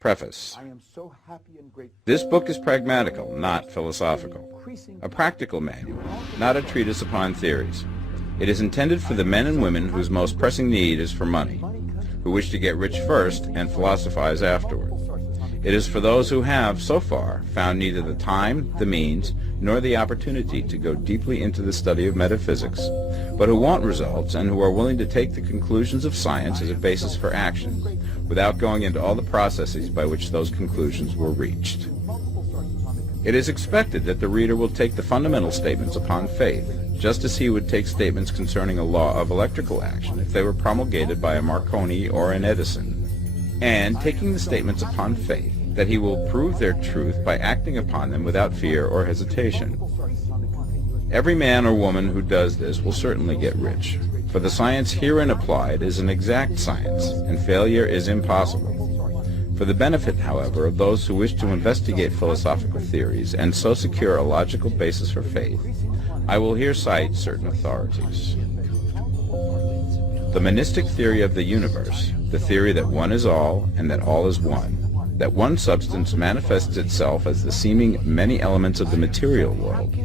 Preface. This book is pragmatical, not philosophical. A practical manual, not a treatise upon theories. It is intended for the men and women whose most pressing need is for money, who wish to get rich first and philosophize afterward. It is for those who have, so far, found neither the time, the means, nor the opportunity to go deeply into the study of metaphysics, but who want results and who are willing to take the conclusions of science as a basis for action, without going into all the processes by which those conclusions were reached. It is expected that the reader will take the fundamental statements upon faith, just as he would take statements concerning a law of electrical action if they were promulgated by a Marconi or an Edison, and taking the statements upon faith, that he will prove their truth by acting upon them without fear or hesitation. Every man or woman who does this will certainly get rich, for the science herein applied is an exact science, and failure is impossible. For the benefit, however, of those who wish to investigate philosophical theories and so secure a logical basis for faith, I will here cite certain authorities. The monistic theory of the universe, the theory that one is all and that all is one, that one substance manifests itself as the seeming many elements of the material world,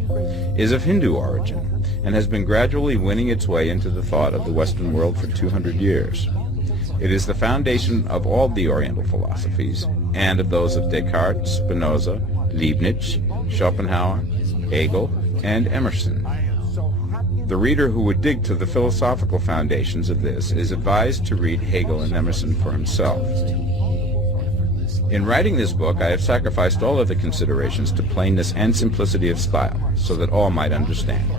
is of Hindu origin and has been gradually winning its way into the thought of the Western world for 200 years. It is the foundation of all the Oriental philosophies and of those of Descartes, Spinoza, Leibniz, Schopenhauer, Hegel, and Emerson. The reader who would dig to the philosophical foundations of this is advised to read Hegel and Emerson for himself. In writing this book, I have sacrificed all other considerations to plainness and simplicity of style, so that all might understand.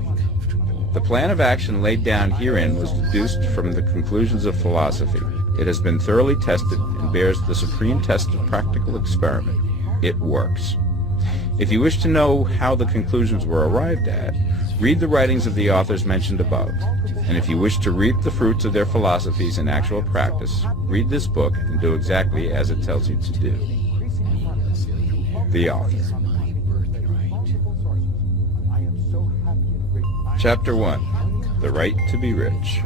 The plan of action laid down herein was deduced from the conclusions of philosophy. It has been thoroughly tested and bears the supreme test of practical experiment. It works. If you wish to know how the conclusions were arrived at, read the writings of the authors mentioned above, and if you wish to reap the fruits of their philosophies in actual practice, read this book and do exactly as it tells you to do. The author. Chapter 1. The Right to be Rich.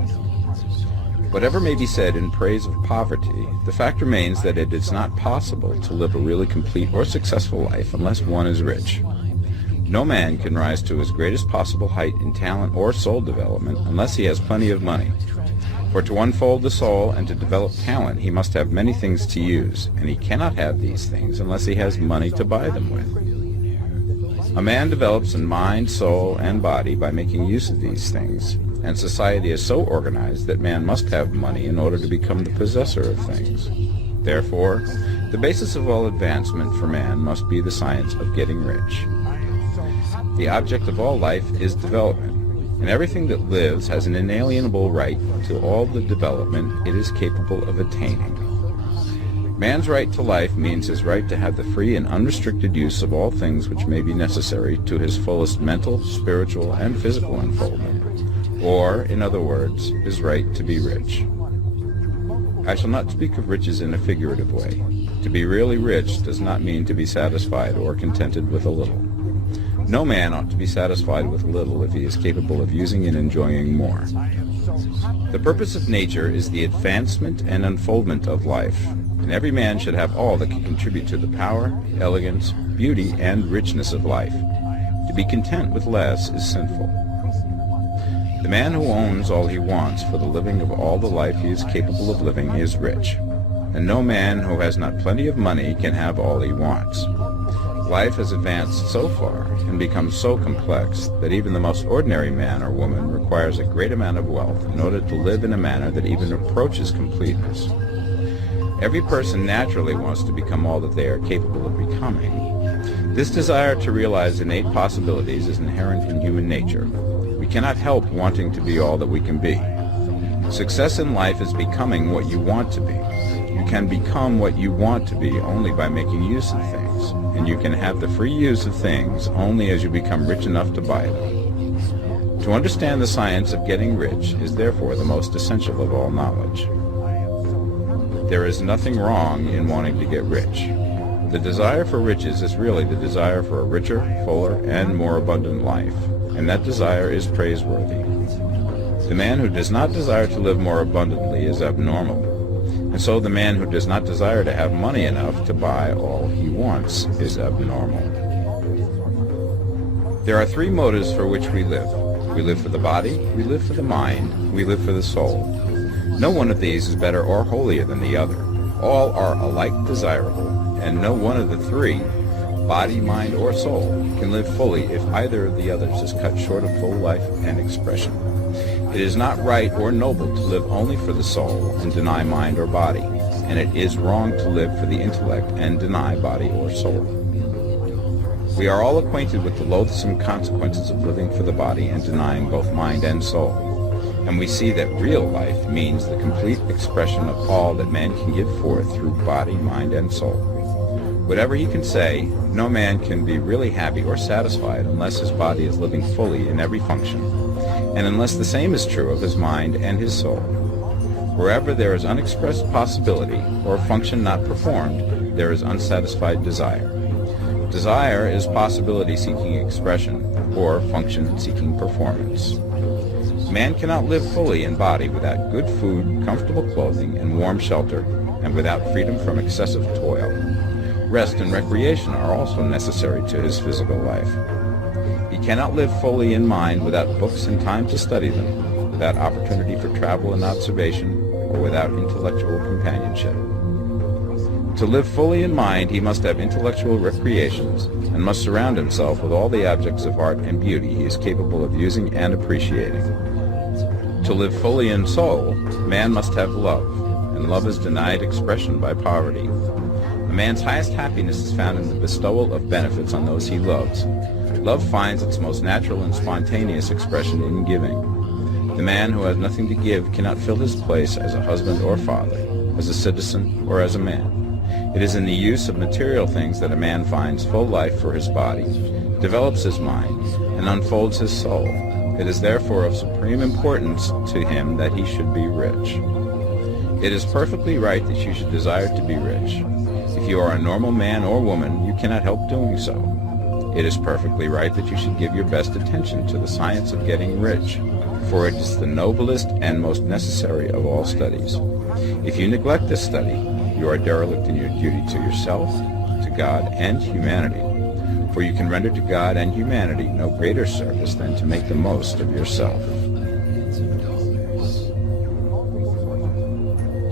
Whatever may be said in praise of poverty, the fact remains that it is not possible to live a really complete or successful life unless one is rich. No man can rise to his greatest possible height in talent or soul development unless he has plenty of money. For to unfold the soul and to develop talent, he must have many things to use, and he cannot have these things unless he has money to buy them with. A man develops in mind, soul, and body by making use of these things, and society is so organized that man must have money in order to become the possessor of things. Therefore, the basis of all advancement for man must be the science of getting rich. The object of all life is development, and everything that lives has an inalienable right to all the development it is capable of attaining. Man's right to life means his right to have the free and unrestricted use of all things which may be necessary to his fullest mental, spiritual, and physical unfoldment, or, in other words, his right to be rich. I shall not speak of riches in a figurative way. To be really rich does not mean to be satisfied or contented with a little. No man ought to be satisfied with little if he is capable of using and enjoying more. The purpose of nature is the advancement and unfoldment of life, and every man should have all that can contribute to the power, elegance, beauty, and richness of life. To be content with less is sinful. The man who owns all he wants for the living of all the life he is capable of living is rich, and no man who has not plenty of money can have all he wants. Life has advanced so far and become so complex that even the most ordinary man or woman requires a great amount of wealth in order to live in a manner that even approaches completeness. Every person naturally wants to become all that they are capable of becoming. This desire to realize innate possibilities is inherent in human nature. We cannot help wanting to be all that we can be. Success in life is becoming what you want to be. You can become what you want to be only by making use of things, and you can have the free use of things only as you become rich enough to buy them. To understand the science of getting rich is therefore the most essential of all knowledge. There is nothing wrong in wanting to get rich. The desire for riches is really the desire for a richer, fuller, and more abundant life, and that desire is praiseworthy. The man who does not desire to live more abundantly is abnormal, and so the man who does not desire to have money enough to buy all he wants is abnormal. There are three motives for which we live. We live for the body, we live for the mind, we live for the soul. No one of these is better or holier than the other. All are alike desirable, and no one of the three, body, mind, or soul, can live fully if either of the others is cut short of full life and expression. It is not right or noble to live only for the soul and deny mind or body, and it is wrong to live for the intellect and deny body or soul. We are all acquainted with the loathsome consequences of living for the body and denying both mind and soul, and we see that real life means the complete expression of all that man can give forth through body, mind, and soul. Whatever he can say, no man can be really happy or satisfied unless his body is living fully in every function, and unless the same is true of his mind and his soul. Wherever there is unexpressed possibility or function not performed, there is unsatisfied desire. Desire is possibility seeking expression, or function seeking performance. Man cannot live fully in body without good food, comfortable clothing, and warm shelter, and without freedom from excessive toil. Rest and recreation are also necessary to his physical life. He cannot live fully in mind without books and time to study them, without opportunity for travel and observation, or without intellectual companionship. To live fully in mind, he must have intellectual recreations and must surround himself with all the objects of art and beauty he is capable of using and appreciating. To live fully in soul, man must have love, and love is denied expression by poverty. A man's highest happiness is found in the bestowal of benefits on those he loves. Love finds its most natural and spontaneous expression in giving. The man who has nothing to give cannot fill his place as a husband or father, as a citizen or as a man. It is in the use of material things that a man finds full life for his body, develops his mind, and unfolds his soul. It is therefore of supreme importance to him that he should be rich. It is perfectly right that you should desire to be rich. If you are a normal man or woman, you cannot help doing so. It is perfectly right that you should give your best attention to the science of getting rich, for it is the noblest and most necessary of all studies. If you neglect this study, you are derelict in your duty to yourself, to God, and humanity, for you can render to God and humanity no greater service than to make the most of yourself.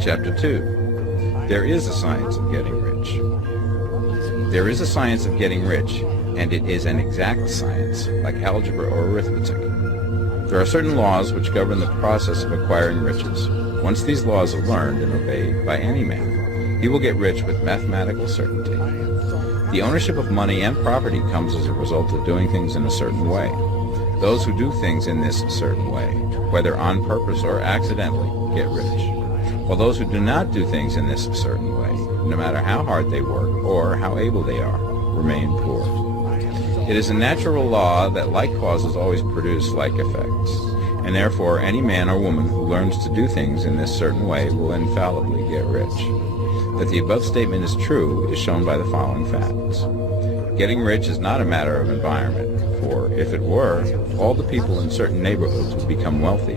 Chapter 2. There is a science of getting rich. There is a science of getting rich, and it is an exact science, like algebra or arithmetic. There are certain laws which govern the process of acquiring riches. Once these laws are learned and obeyed by any man, he will get rich with mathematical certainty. The ownership of money and property comes as a result of doing things in a certain way. Those who do things in this certain way, whether on purpose or accidentally, get rich, while those who do not do things in this certain way, no matter how hard they work or how able they are, remain poor. It is a natural law that like causes always produce like effects, and therefore any man or woman who learns to do things in this certain way will infallibly get rich. That the above statement is true is shown by the following facts. Getting rich is not a matter of environment, for if it were, all the people in certain neighborhoods would become wealthy.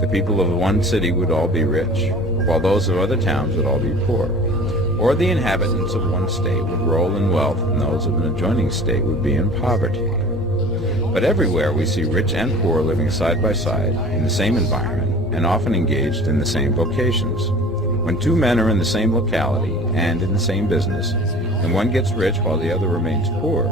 The people of one city would all be rich, while those of other towns would all be poor. Or the inhabitants of one state would roll in wealth, and those of an adjoining state would be in poverty. But everywhere we see rich and poor living side by side in the same environment, and often engaged in the same vocations. When two men are in the same locality and in the same business, and one gets rich while the other remains poor,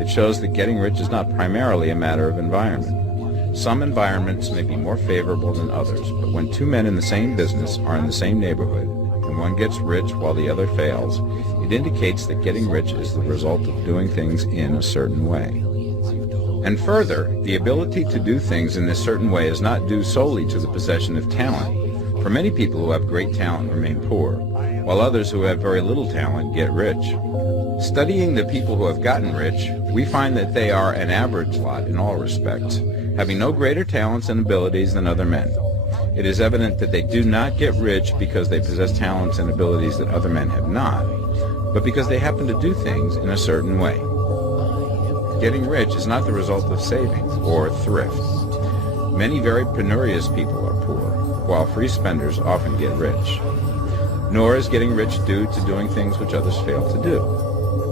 it shows that getting rich is not primarily a matter of environment. Some environments may be more favorable than others, but when two men in the same business are in the same neighborhood, and one gets rich while the other fails, it indicates that getting rich is the result of doing things in a certain way. And further, the ability to do things in this certain way is not due solely to the possession of talent. For many people who have great talent remain poor, while others who have very little talent get rich. Studying the people who have gotten rich, we find that they are an average lot in all respects, having no greater talents and abilities than other men. It is evident that they do not get rich because they possess talents and abilities that other men have not, but because they happen to do things in a certain way. Getting rich is not the result of saving or thrift. Many very penurious people are poor, while free spenders often get rich. nor is getting rich due to doing things which others fail to do.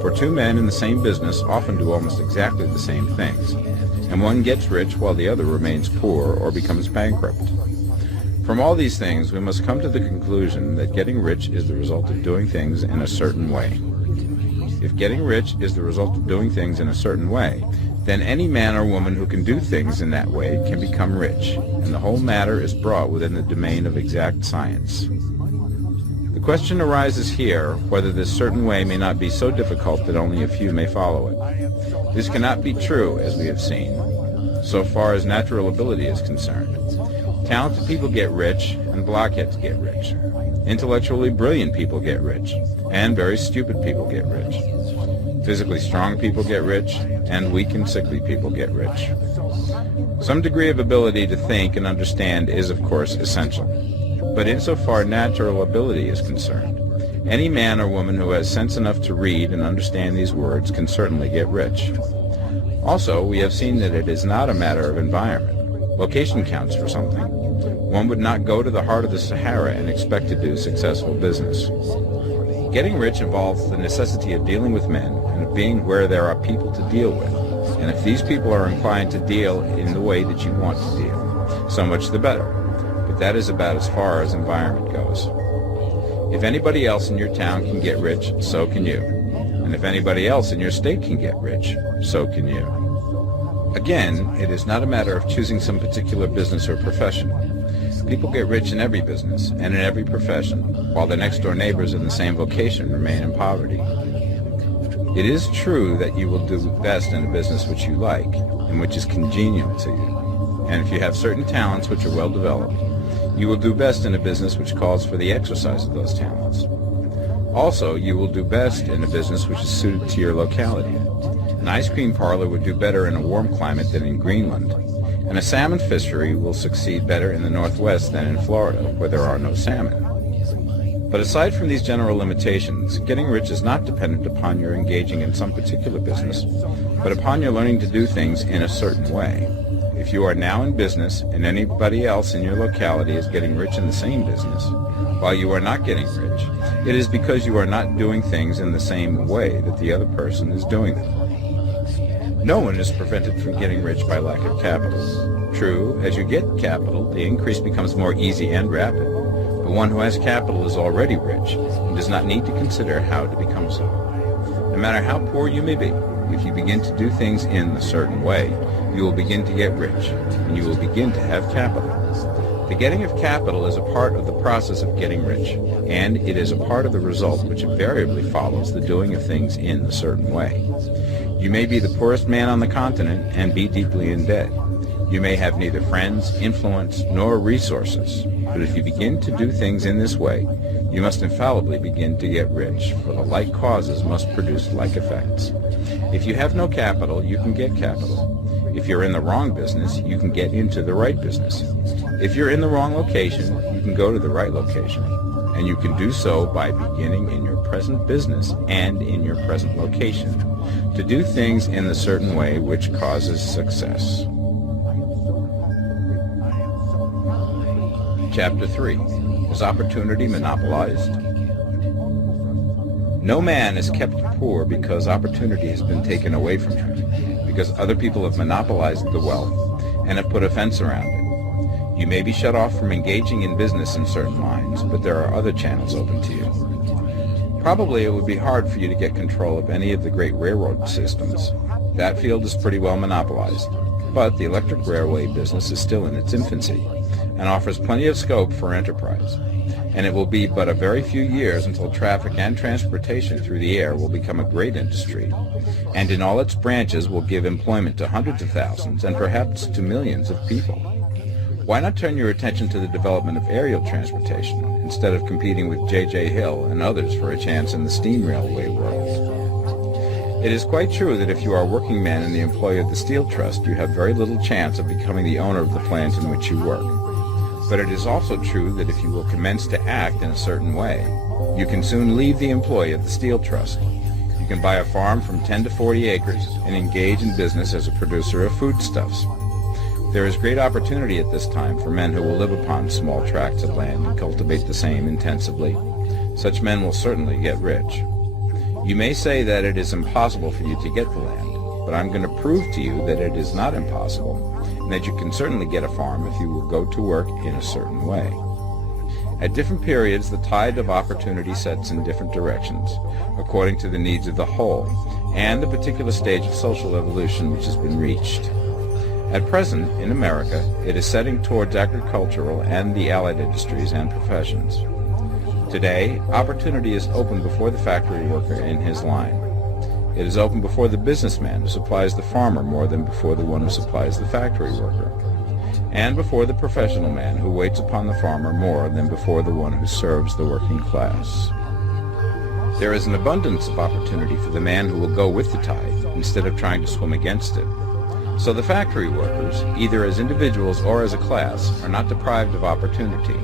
For two men in the same business often do almost exactly the same things, and one gets rich while the other remains poor or becomes bankrupt. From all these things, we must come to the conclusion that getting rich is the result of doing things in a certain way. If getting rich is the result of doing things in a certain way, then any man or woman who can do things in that way can become rich, and the whole matter is brought within the domain of exact science. The question arises here whether this certain way may not be so difficult that only a few may follow it. This cannot be true, as we have seen, so far as natural ability is concerned. Talented people get rich, and blockheads get rich. Intellectually brilliant people get rich, and very stupid people get rich. Physically strong people get rich, and weak and sickly people get rich. Some degree of ability to think and understand is, of course, essential. But insofar natural ability is concerned, any man or woman who has sense enough to read and understand these words can certainly get rich. Also, we have seen that it is not a matter of environment. Location counts for something. One would not go to the heart of the Sahara and expect to do successful business. Getting rich involves the necessity of dealing with men and of being where there are people to deal with. And if these people are inclined to deal in the way that you want to deal, so much the better. But that is about as far as environment goes. If anybody else in your town can get rich, so can you. And if anybody else in your state can get rich, so can you. Again, it is not a matter of choosing some particular business or profession. People get rich in every business and in every profession, while their next-door neighbors in the same vocation remain in poverty. It is true that you will do best in a business which you like and which is congenial to you. And if you have certain talents which are well developed, you will do best in a business which calls for the exercise of those talents. Also, you will do best in a business which is suited to your locality. An ice cream parlor would do better in a warm climate than in Greenland, and a salmon fishery will succeed better in the Northwest than in Florida, where there are no salmon. But aside from these general limitations, getting rich is not dependent upon your engaging in some particular business, but upon your learning to do things in a certain way. If you are now in business and anybody else in your locality is getting rich in the same business, while you are not getting rich, it is because you are not doing things in the same way that the other person is doing them. No one is prevented from getting rich by lack of capital. True, as you get capital, the increase becomes more easy and rapid, but one who has capital is already rich and does not need to consider how to become so. No matter how poor you may be, if you begin to do things in a certain way, you will begin to get rich, and you will begin to have capital. The getting of capital is a part of the process of getting rich, and it is a part of the result which invariably follows the doing of things in a certain way. You may be the poorest man on the continent and be deeply in debt. You may have neither friends, influence, nor resources, but if you begin to do things in this way, you must infallibly begin to get rich, for the like causes must produce like effects. If you have no capital, you can get capital. If you're in the wrong business, you can get into the right business. If you're in the wrong location, you can go to the right location. And you can do so by beginning in your present business and in your present location to do things in the certain way which causes success. Chapter 3. Is opportunity monopolized? No man is kept poor because opportunity has been taken away from him, because other people have monopolized the wealth and have put a fence around it. You may be shut off from engaging in business in certain lines, but there are other channels open to you. Probably it would be hard for you to get control of any of the great railroad systems. That field is pretty well monopolized, but the electric railway business is still in its infancy and offers plenty of scope for enterprise. And it will be but a very few years until traffic and transportation through the air will become a great industry, and in all its branches will give employment to hundreds of thousands and perhaps to millions of people. Why not turn your attention to the development of aerial transportation instead of competing with J.J. Hill and others for a chance in the steam railway world? It is quite true that if you are a working man in the employ of the Steel Trust, you have very little chance of becoming the owner of the plant in which you work. But it is also true that if you will commence to act in a certain way, you can soon leave the employ of the Steel Trust. You can buy a farm from 10 to 40 acres and engage in business as a producer of foodstuffs. There is great opportunity at this time for men who will live upon small tracts of land and cultivate the same intensively. Such men will certainly get rich. You may say that it is impossible for you to get the land, but I'm going to prove to you that it is not impossible, and that you can certainly get a farm if you will go to work in a certain way. At different periods, the tide of opportunity sets in different directions, according to the needs of the whole, and the particular stage of social evolution which has been reached. At present, in America, it is setting towards agricultural and the allied industries and professions. Today, opportunity is open before the factory worker in his line. It is open before the businessman who supplies the farmer more than before the one who supplies the factory worker, and before the professional man who waits upon the farmer more than before the one who serves the working class. There is an abundance of opportunity for the man who will go with the tide instead of trying to swim against it. So the factory workers, either as individuals or as a class, are not deprived of opportunity.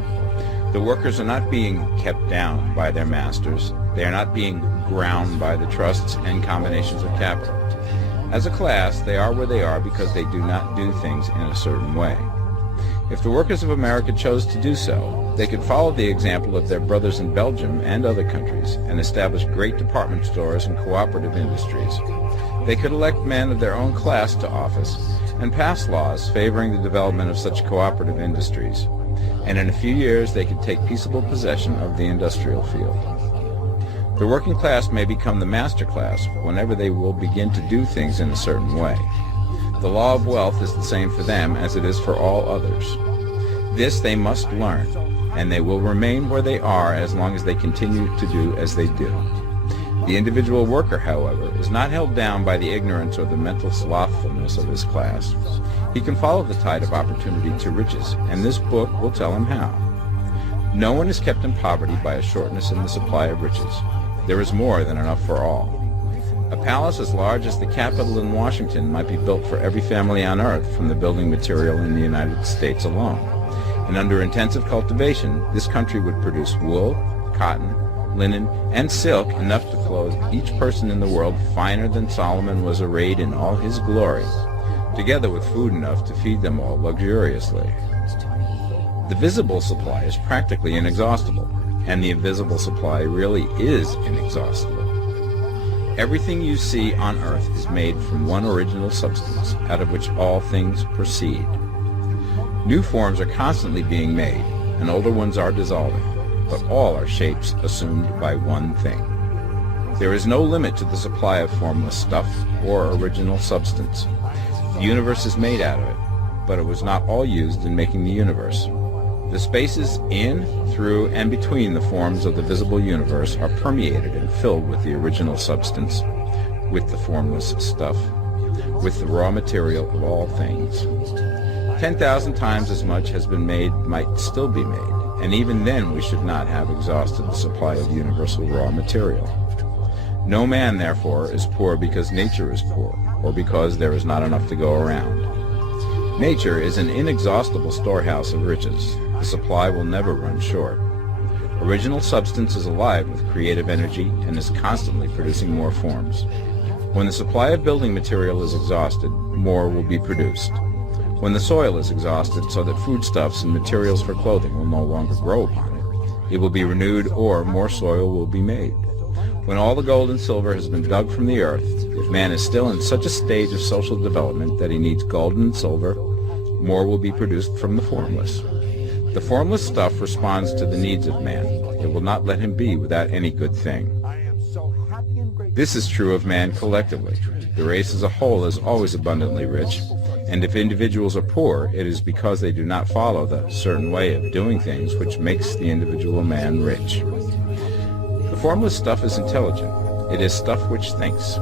The workers are not being kept down by their masters. They are not being ground by the trusts and combinations of capital. As a class, they are where they are because they do not do things in a certain way. If the workers of America chose to do so, they could follow the example of their brothers in Belgium and other countries and establish great department stores and cooperative industries. They could elect men of their own class to office and pass laws favoring the development of such cooperative industries, and in a few years they could take peaceable possession of the industrial field. The working class may become the master class whenever they will begin to do things in a certain way. The law of wealth is the same for them as it is for all others. This they must learn, and they will remain where they are as long as they continue to do as they do. The individual worker, however, is not held down by the ignorance or the mental slothfulness of his class. He can follow the tide of opportunity to riches, and this book will tell him how. No one is kept in poverty by a shortness in the supply of riches. There is more than enough for all. A palace as large as the Capitol in Washington might be built for every family on earth from the building material in the United States alone. And under intensive cultivation, this country would produce wool, cotton, linen, and silk enough to clothe each person in the world finer than Solomon was arrayed in all his glory, together with food enough to feed them all luxuriously. The visible supply is practically inexhaustible, and the invisible supply really is inexhaustible. Everything you see on earth is made from one original substance, out of which all things proceed. New forms are constantly being made, and older ones are dissolving, but all are shapes assumed by one thing. There is no limit to the supply of formless stuff or original substance. The universe is made out of it, but it was not all used in making the universe. The spaces in, through, and between the forms of the visible universe are permeated and filled with the original substance, with the formless stuff, with the raw material of all things. 10,000 times as much has been made might still be made, and even then we should not have exhausted the supply of universal raw material. No man, therefore, is poor because nature is poor, or because there is not enough to go around. Nature is an inexhaustible storehouse of riches. The supply will never run short. Original substance is alive with creative energy and is constantly producing more forms. When the supply of building material is exhausted, more will be produced. When the soil is exhausted so that foodstuffs and materials for clothing will no longer grow upon it, it will be renewed or more soil will be made. When all the gold and silver has been dug from the earth, if man is still in such a stage of social development that he needs gold and silver, more will be produced from the formless. The formless stuff responds to the needs of man. It will not let him be without any good thing. This is true of man collectively. The race as a whole is always abundantly rich, and if individuals are poor, it is because they do not follow the certain way of doing things which makes the individual man rich. The formless stuff is intelligent. It is stuff which thinks.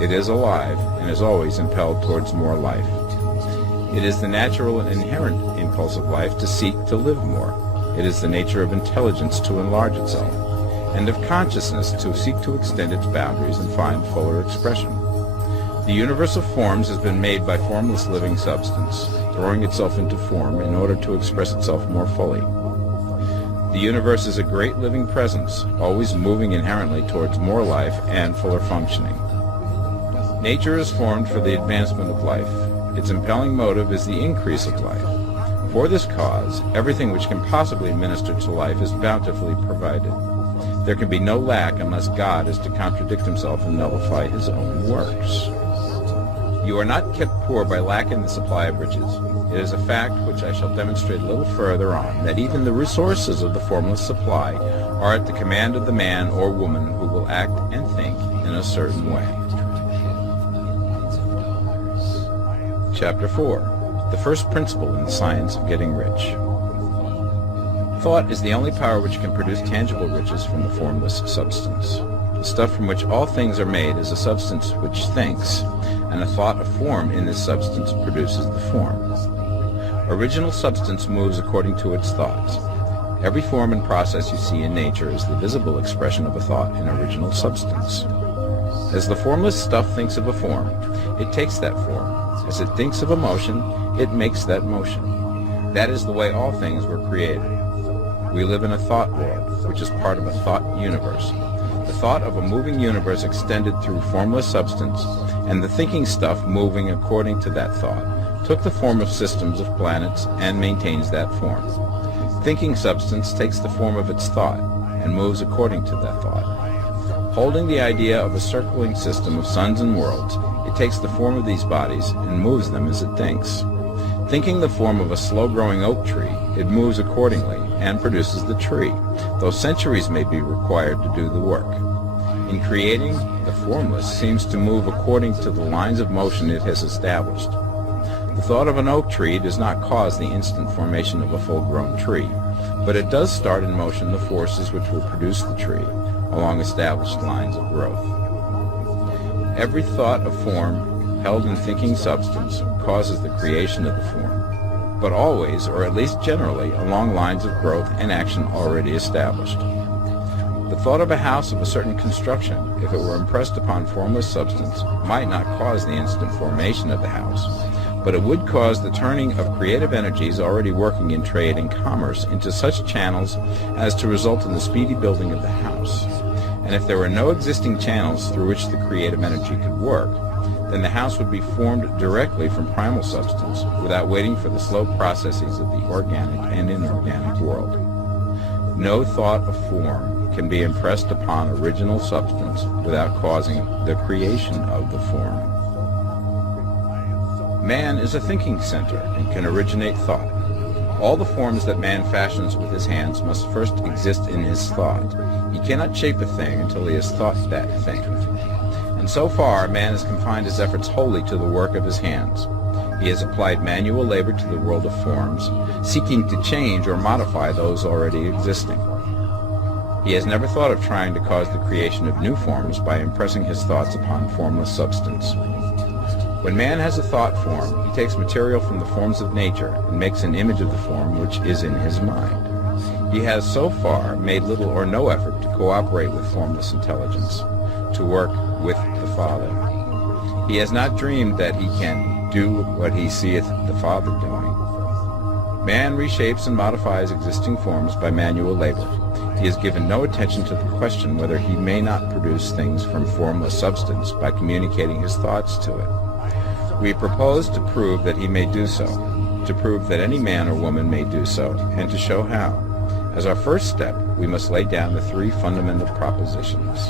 It is alive and is always impelled towards more life. It is the natural and inherent impulse of life to seek to live more. It is the nature of intelligence to enlarge itself, and of consciousness to seek to extend its boundaries and find fuller expression. The universe of forms has been made by formless living substance, throwing itself into form in order to express itself more fully. The universe is a great living presence, always moving inherently towards more life and fuller functioning. Nature is formed for the advancement of life. Its impelling motive is the increase of life. For this cause, everything which can possibly minister to life is bountifully provided. There can be no lack unless God is to contradict himself and nullify his own works. You are not kept poor by lack in the supply of riches. It is a fact, which I shall demonstrate a little further on, that even the resources of the formless supply are at the command of the man or woman who will act and think in a certain way. Chapter 4. The first principle in the science of getting rich. Thought is the only power which can produce tangible riches from the formless substance. The stuff from which all things are made is a substance which thinks, and a thought of form in this substance produces the form. Original substance moves according to its thoughts. Every form and process you see in nature is the visible expression of a thought in original substance. As the formless stuff thinks of a form, it takes that form. As it thinks of a motion, it makes that motion. That is the way all things were created. We live in a thought world, which is part of a thought universe. The thought of a moving universe extended through formless substance, and the thinking stuff moving according to that thought took the form of systems of planets and maintains that form. Thinking substance takes the form of its thought and moves according to that thought. Holding the idea of a circling system of suns and worlds, it takes the form of these bodies and moves them as it thinks. Thinking the form of a slow-growing oak tree, it moves accordingly and produces the tree, though centuries may be required to do the work. In creating, the formless seems to move according to the lines of motion it has established. The thought of an oak tree does not cause the instant formation of a full-grown tree, but it does start in motion the forces which will produce the tree along established lines of growth. Every thought of form held in thinking substance causes the creation of the form, but always, or at least generally, along lines of growth and action already established. The thought of a house of a certain construction, if it were impressed upon formless substance, might not cause the instant formation of the house, but it would cause the turning of creative energies already working in trade and commerce into such channels as to result in the speedy building of the house. And if there were no existing channels through which the creative energy could work, then the house would be formed directly from primal substance without waiting for the slow processes of the organic and inorganic world. No thought of form can be impressed upon original substance without causing the creation of the form. Man is a thinking center and can originate thought. All the forms that man fashions with his hands must first exist in his thought. He cannot shape a thing until he has thought that thing. And so far, man has confined his efforts wholly to the work of his hands. He has applied manual labor to the world of forms, seeking to change or modify those already existing. He has never thought of trying to cause the creation of new forms by impressing his thoughts upon formless substance. When man has a thought form, he takes material from the forms of nature and makes an image of the form which is in his mind. He has so far made little or no effort to cooperate with formless intelligence, to work with the Father. He has not dreamed that he can do what he seeth the Father doing. Man reshapes and modifies existing forms by manual labor. He has given no attention to the question whether he may not produce things from formless substance by communicating his thoughts to it. We propose to prove that he may do so, to prove that any man or woman may do so, and to show how. As our first step, we must lay down the three fundamental propositions.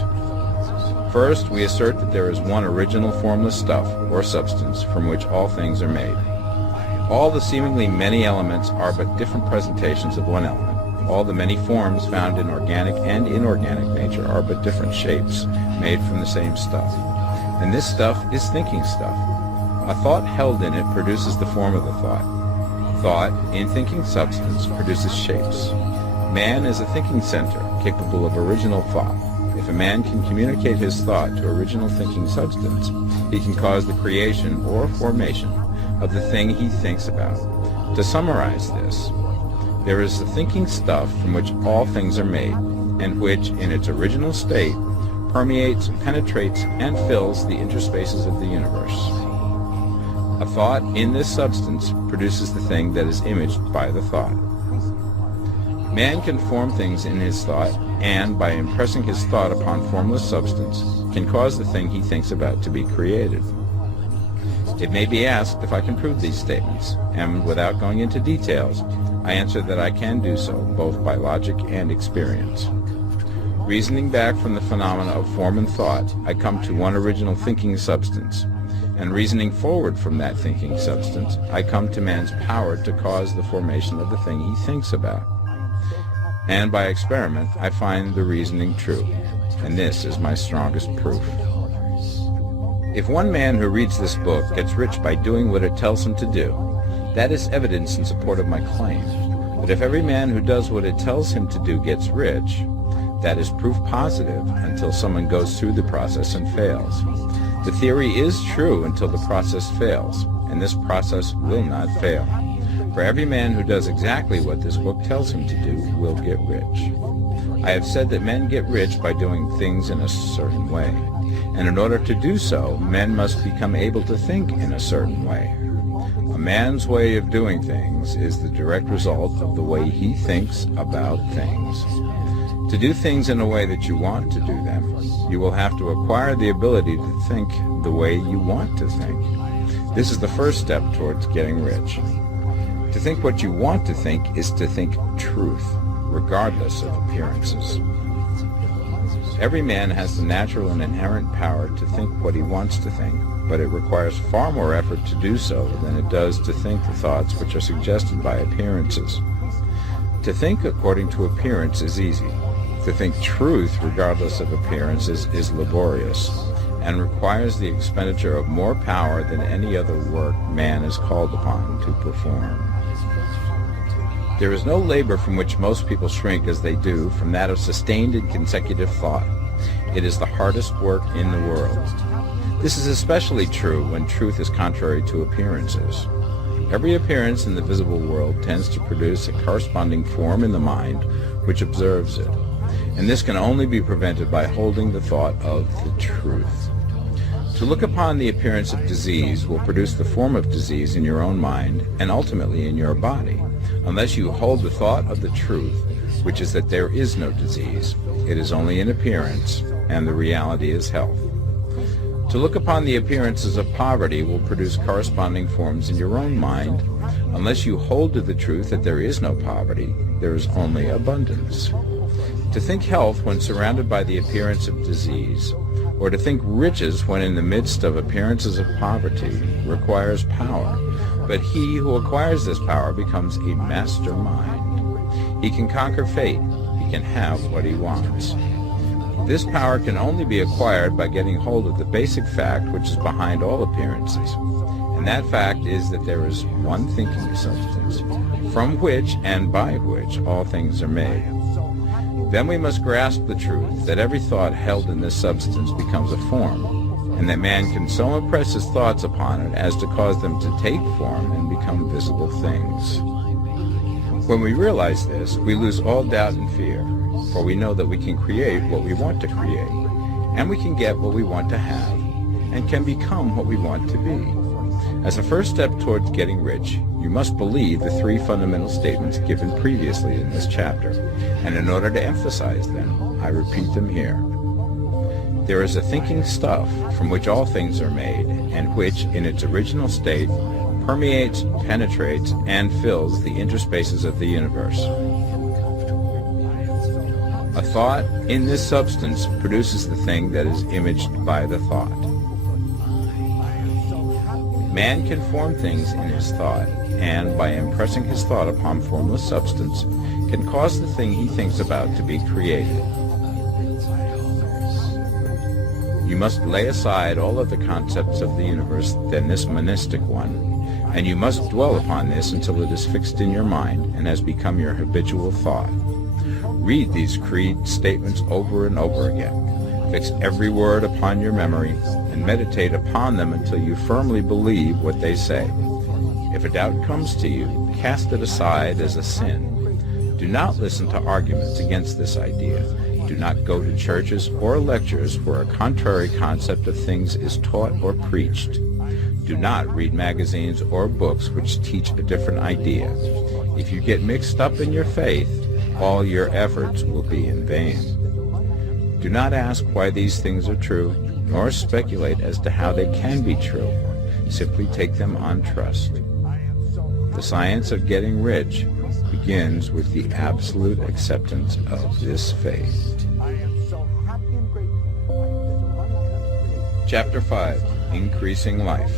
First, we assert that there is one original formless stuff, or substance, from which all things are made. All the seemingly many elements are but different presentations of one element. All the many forms found in organic and inorganic nature are but different shapes, made from the same stuff. And this stuff is thinking stuff. A thought held in it produces the form of the thought. Thought, in thinking substance, produces shapes. Man is a thinking center, capable of original thought. If a man can communicate his thought to original thinking substance, he can cause the creation or formation of the thing he thinks about. To summarize this, there is the thinking stuff from which all things are made, and which, in its original state, permeates, penetrates, and fills the interspaces of the universe. A thought in this substance produces the thing that is imaged by the thought. Man can form things in his thought, and, by impressing his thought upon formless substance, can cause the thing he thinks about to be created. It may be asked if I can prove these statements, and without going into details, I answer that I can do so, both by logic and experience. Reasoning back from the phenomena of form and thought, I come to one original thinking substance. And reasoning forward from that thinking substance, I come to man's power to cause the formation of the thing he thinks about. And by experiment, I find the reasoning true. And this is my strongest proof. If one man who reads this book gets rich by doing what it tells him to do, that is evidence in support of my claim. But if every man who does what it tells him to do gets rich, that is proof positive until someone goes through the process and fails. The theory is true until the process fails, and this process will not fail. For every man who does exactly what this book tells him to do will get rich. I have said that men get rich by doing things in a certain way. And in order to do so, men must become able to think in a certain way. A man's way of doing things is the direct result of the way he thinks about things. To do things in a way that you want to do them, you will have to acquire the ability to think the way you want to think. This is the first step towards getting rich. To think what you want to think is to think truth, regardless of appearances. Every man has the natural and inherent power to think what he wants to think, but it requires far more effort to do so than it does to think the thoughts which are suggested by appearances. To think according to appearance is easy. To think truth regardless of appearances is laborious and requires the expenditure of more power than any other work man is called upon to perform. There is no labor from which most people shrink as they do from that of sustained and consecutive thought. It is the hardest work in the world. This is especially true when truth is contrary to appearances. Every appearance in the visible world tends to produce a corresponding form in the mind which observes it, and this can only be prevented by holding the thought of the truth. To look upon the appearance of disease will produce the form of disease in your own mind and ultimately in your body, unless you hold the thought of the truth, which is that there is no disease, it is only an appearance, and the reality is health. To look upon the appearances of poverty will produce corresponding forms in your own mind, unless you hold to the truth that there is no poverty, there is only abundance. To think health when surrounded by the appearance of disease, or to think riches when in the midst of appearances of poverty, requires power, but he who acquires this power becomes a mastermind. He can conquer fate. He can have what he wants. This power can only be acquired by getting hold of the basic fact which is behind all appearances, and that fact is that there is one thinking substance, from which and by which all things are made. Then we must grasp the truth that every thought held in this substance becomes a form, and that man can so impress his thoughts upon it as to cause them to take form and become visible things. When we realize this, we lose all doubt and fear, for we know that we can create what we want to create, and we can get what we want to have, and can become what we want to be. As a first step towards getting rich, you must believe the three fundamental statements given previously in this chapter, and in order to emphasize them, I repeat them here. There is a thinking stuff from which all things are made, and which, in its original state, permeates, penetrates, and fills the interspaces of the universe. A thought in this substance produces the thing that is imaged by the thought. Man can form things in his thought, and by impressing his thought upon formless substance, can cause the thing he thinks about to be created. You must lay aside all other concepts of the universe than this monistic one, and you must dwell upon this until it is fixed in your mind and has become your habitual thought. Read these creed statements over and over again. Fix every word upon your memory, and meditate upon them until you firmly believe what they say. If a doubt comes to you, cast it aside as a sin. Do not listen to arguments against this idea. Do not go to churches or lectures where a contrary concept of things is taught or preached. Do not read magazines or books which teach a different idea. If you get mixed up in your faith, all your efforts will be in vain. Do not ask why these things are true, nor speculate as to how they can be true. Simply take them on trust. The science of getting rich begins with the absolute acceptance of this faith. Chapter 5. Increasing Life.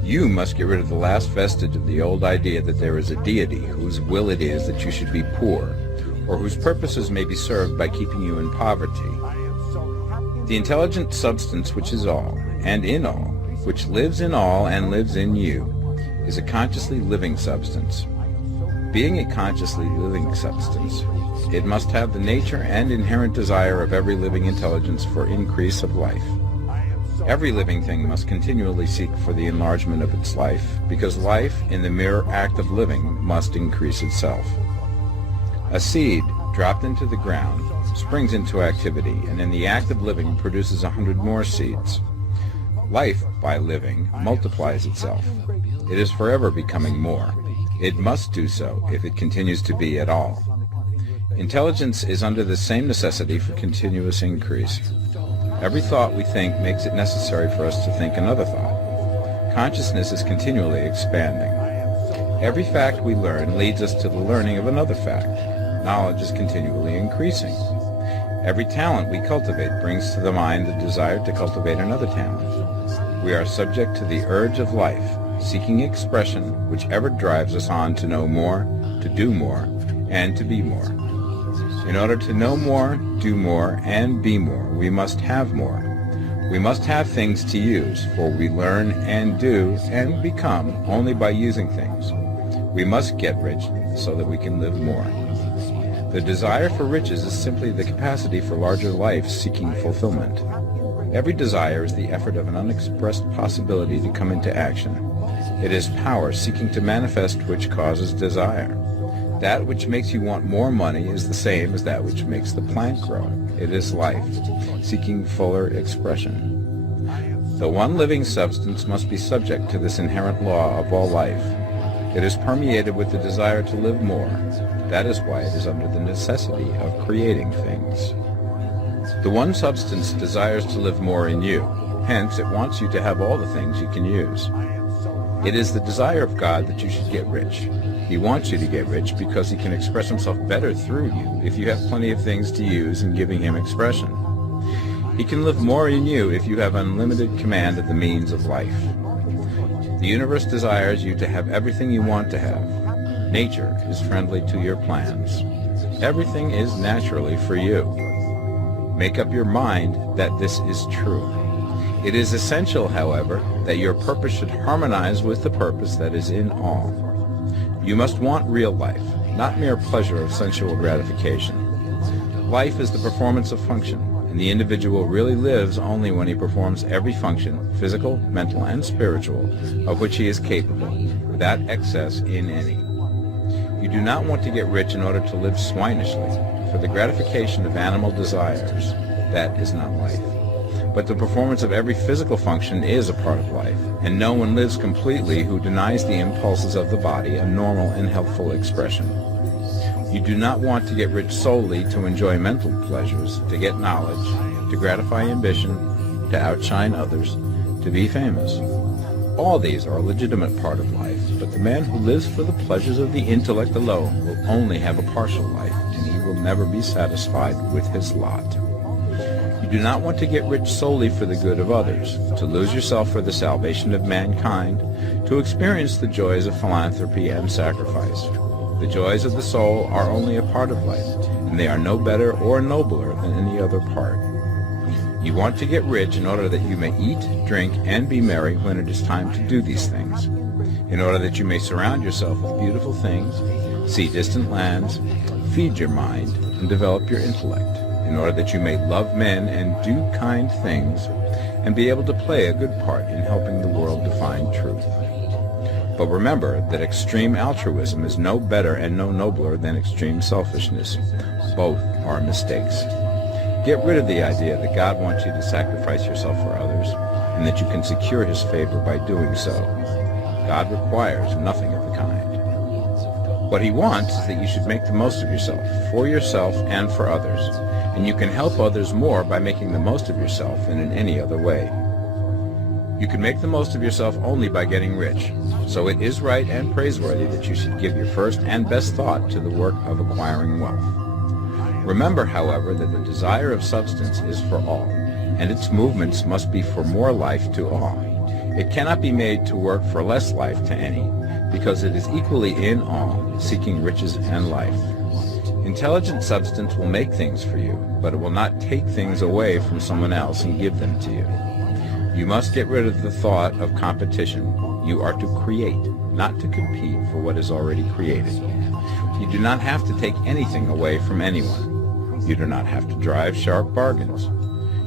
You must get rid of the last vestige of the old idea that there is a deity whose will it is that you should be poor, or whose purposes may be served by keeping you in poverty. The intelligent substance which is all, and in all, which lives in all and lives in you, is a consciously living substance. Being a consciously living substance, it must have the nature and inherent desire of every living intelligence for increase of life. Every living thing must continually seek for the enlargement of its life, because life, in the mere act of living, must increase itself. A seed, dropped into the ground, springs into activity, and in the act of living produces 100 more seeds. Life, by living, multiplies itself. It is forever becoming more. It must do so if it continues to be at all. Intelligence is under the same necessity for continuous increase. Every thought we think makes it necessary for us to think another thought. Consciousness is continually expanding. Every fact we learn leads us to the learning of another fact. Knowledge is continually increasing. Every talent we cultivate brings to the mind the desire to cultivate another talent. We are subject to the urge of life, seeking expression, whichever drives us on to know more, to do more, and to be more. In order to know more, do more, and be more, we must have more. We must have things to use, for we learn and do and become only by using things. We must get rich so that we can live more. The desire for riches is simply the capacity for larger life seeking fulfillment. Every desire is the effort of an unexpressed possibility to come into action. It is power seeking to manifest which causes desire. That which makes you want more money is the same as that which makes the plant grow. It is life, seeking fuller expression. The one living substance must be subject to this inherent law of all life. It is permeated with the desire to live more. That is why it is under the necessity of creating things. The one substance desires to live more in you. Hence, it wants you to have all the things you can use. It is the desire of God that you should get rich. He wants you to get rich because he can express himself better through you if you have plenty of things to use in giving him expression. He can live more in you if you have unlimited command of the means of life. The universe desires you to have everything you want to have. Nature is friendly to your plans. Everything is naturally for you. Make up your mind that this is true. It is essential, however, that your purpose should harmonize with the purpose that is in all. You must want real life, not mere pleasure of sensual gratification. Life is the performance of function, and the individual really lives only when he performs every function, physical, mental, and spiritual, of which he is capable, without excess in any. You do not want to get rich in order to live swinishly, for the gratification of animal desires. That is not life. But the performance of every physical function is a part of life, and no one lives completely who denies the impulses of the body a normal and healthful expression. You do not want to get rich solely to enjoy mental pleasures, to get knowledge, to gratify ambition, to outshine others, to be famous. All these are a legitimate part of life, but the man who lives for the pleasures of the intellect alone will only have a partial life, and he will never be satisfied with his lot. You do not want to get rich solely for the good of others, to lose yourself for the salvation of mankind, to experience the joys of philanthropy and sacrifice. The joys of the soul are only a part of life, and they are no better or nobler than any other part. You want to get rich in order that you may eat, drink, and be merry when it is time to do these things, in order that you may surround yourself with beautiful things, see distant lands, feed your mind, and develop your intellect, in order that you may love men and do kind things, and be able to play a good part in helping the world to find truth. But remember that extreme altruism is no better and no nobler than extreme selfishness. Both are mistakes. Get rid of the idea that God wants you to sacrifice yourself for others, and that you can secure his favor by doing so. God requires nothing of the kind. What he wants is that you should make the most of yourself, for yourself and for others, and you can help others more by making the most of yourself than in any other way. You can make the most of yourself only by getting rich, so it is right and praiseworthy that you should give your first and best thought to the work of acquiring wealth. Remember, however, that the desire of substance is for all. and its movements must be for more life to all. It cannot be made to work for less life to any, because it is equally in all, seeking riches and life. Intelligent substance will make things for you, but it will not take things away from someone else and give them to you. You must get rid of the thought of competition. You are to create, not to compete for what is already created. You do not have to take anything away from anyone. You do not have to drive sharp bargains.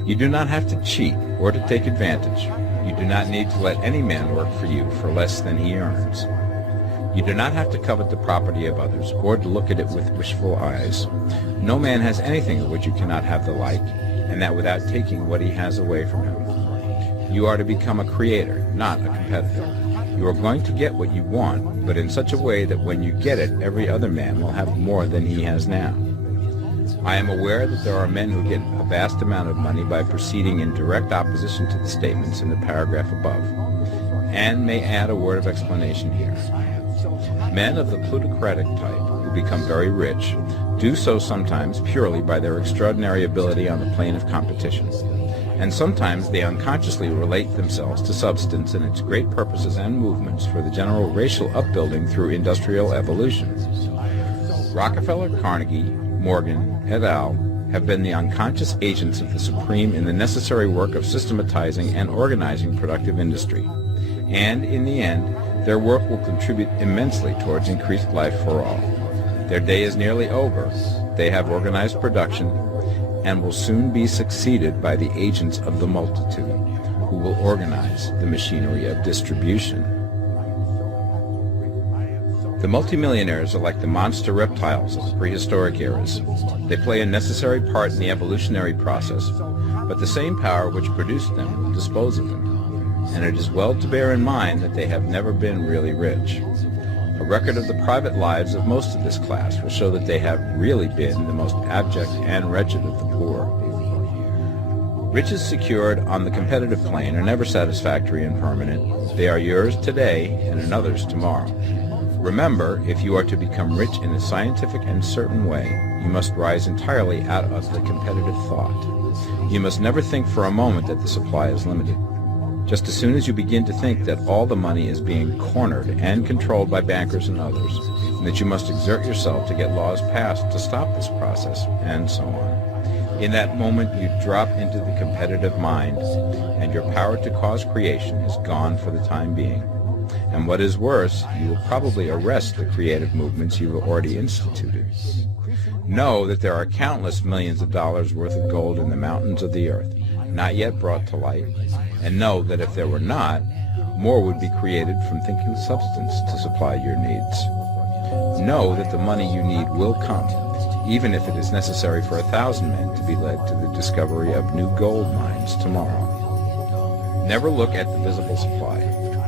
You do not have to cheat or to take advantage. You do not need to let any man work for you for less than he earns. You do not have to covet the property of others or to look at it with wishful eyes. No man has anything of which you cannot have the like, and that without taking what he has away from him. You are to become a creator, not a competitor. You are going to get what you want, but in such a way that when you get it, every other man will have more than he has now. I am aware that there are men who get a vast amount of money by proceeding in direct opposition to the statements in the paragraph above, and may add a word of explanation here. Men of the plutocratic type who become very rich do so sometimes purely by their extraordinary ability on the plane of competition, and sometimes they unconsciously relate themselves to substance and its great purposes and movements for the general racial upbuilding through industrial evolution. Rockefeller, Carnegie, Morgan, et al. Have been the unconscious agents of the supreme in the necessary work of systematizing and organizing productive industry, and in the end, their work will contribute immensely towards increased life for all. Their day is nearly over. They have organized production and will soon be succeeded by the agents of the multitude, who will organize the machinery of distribution. The multimillionaires are like the monster reptiles of the prehistoric eras. They play a necessary part in the evolutionary process, but the same power which produced them will dispose of them. And it is well to bear in mind that they have never been really rich. A record of the private lives of most of this class will show that they have really been the most abject and wretched of the poor. Riches secured on the competitive plane are never satisfactory and permanent. They are yours today and another's tomorrow. Remember, if you are to become rich in a scientific and certain way, you must rise entirely out of the competitive thought. You must never think for a moment that the supply is limited. Just as soon as you begin to think that all the money is being cornered and controlled by bankers and others, and that you must exert yourself to get laws passed to stop this process, and so on, in that moment you drop into the competitive mind, and your power to cause creation is gone for the time being. And what is worse, you will probably arrest the creative movements you have already instituted. Know that there are countless millions of dollars worth of gold in the mountains of the earth, not yet brought to light, and know that if there were not, more would be created from thinking substance to supply your needs. Know that the money you need will come, even if it is necessary for 1,000 men to be led to the discovery of new gold mines tomorrow. Never look at the visible supply.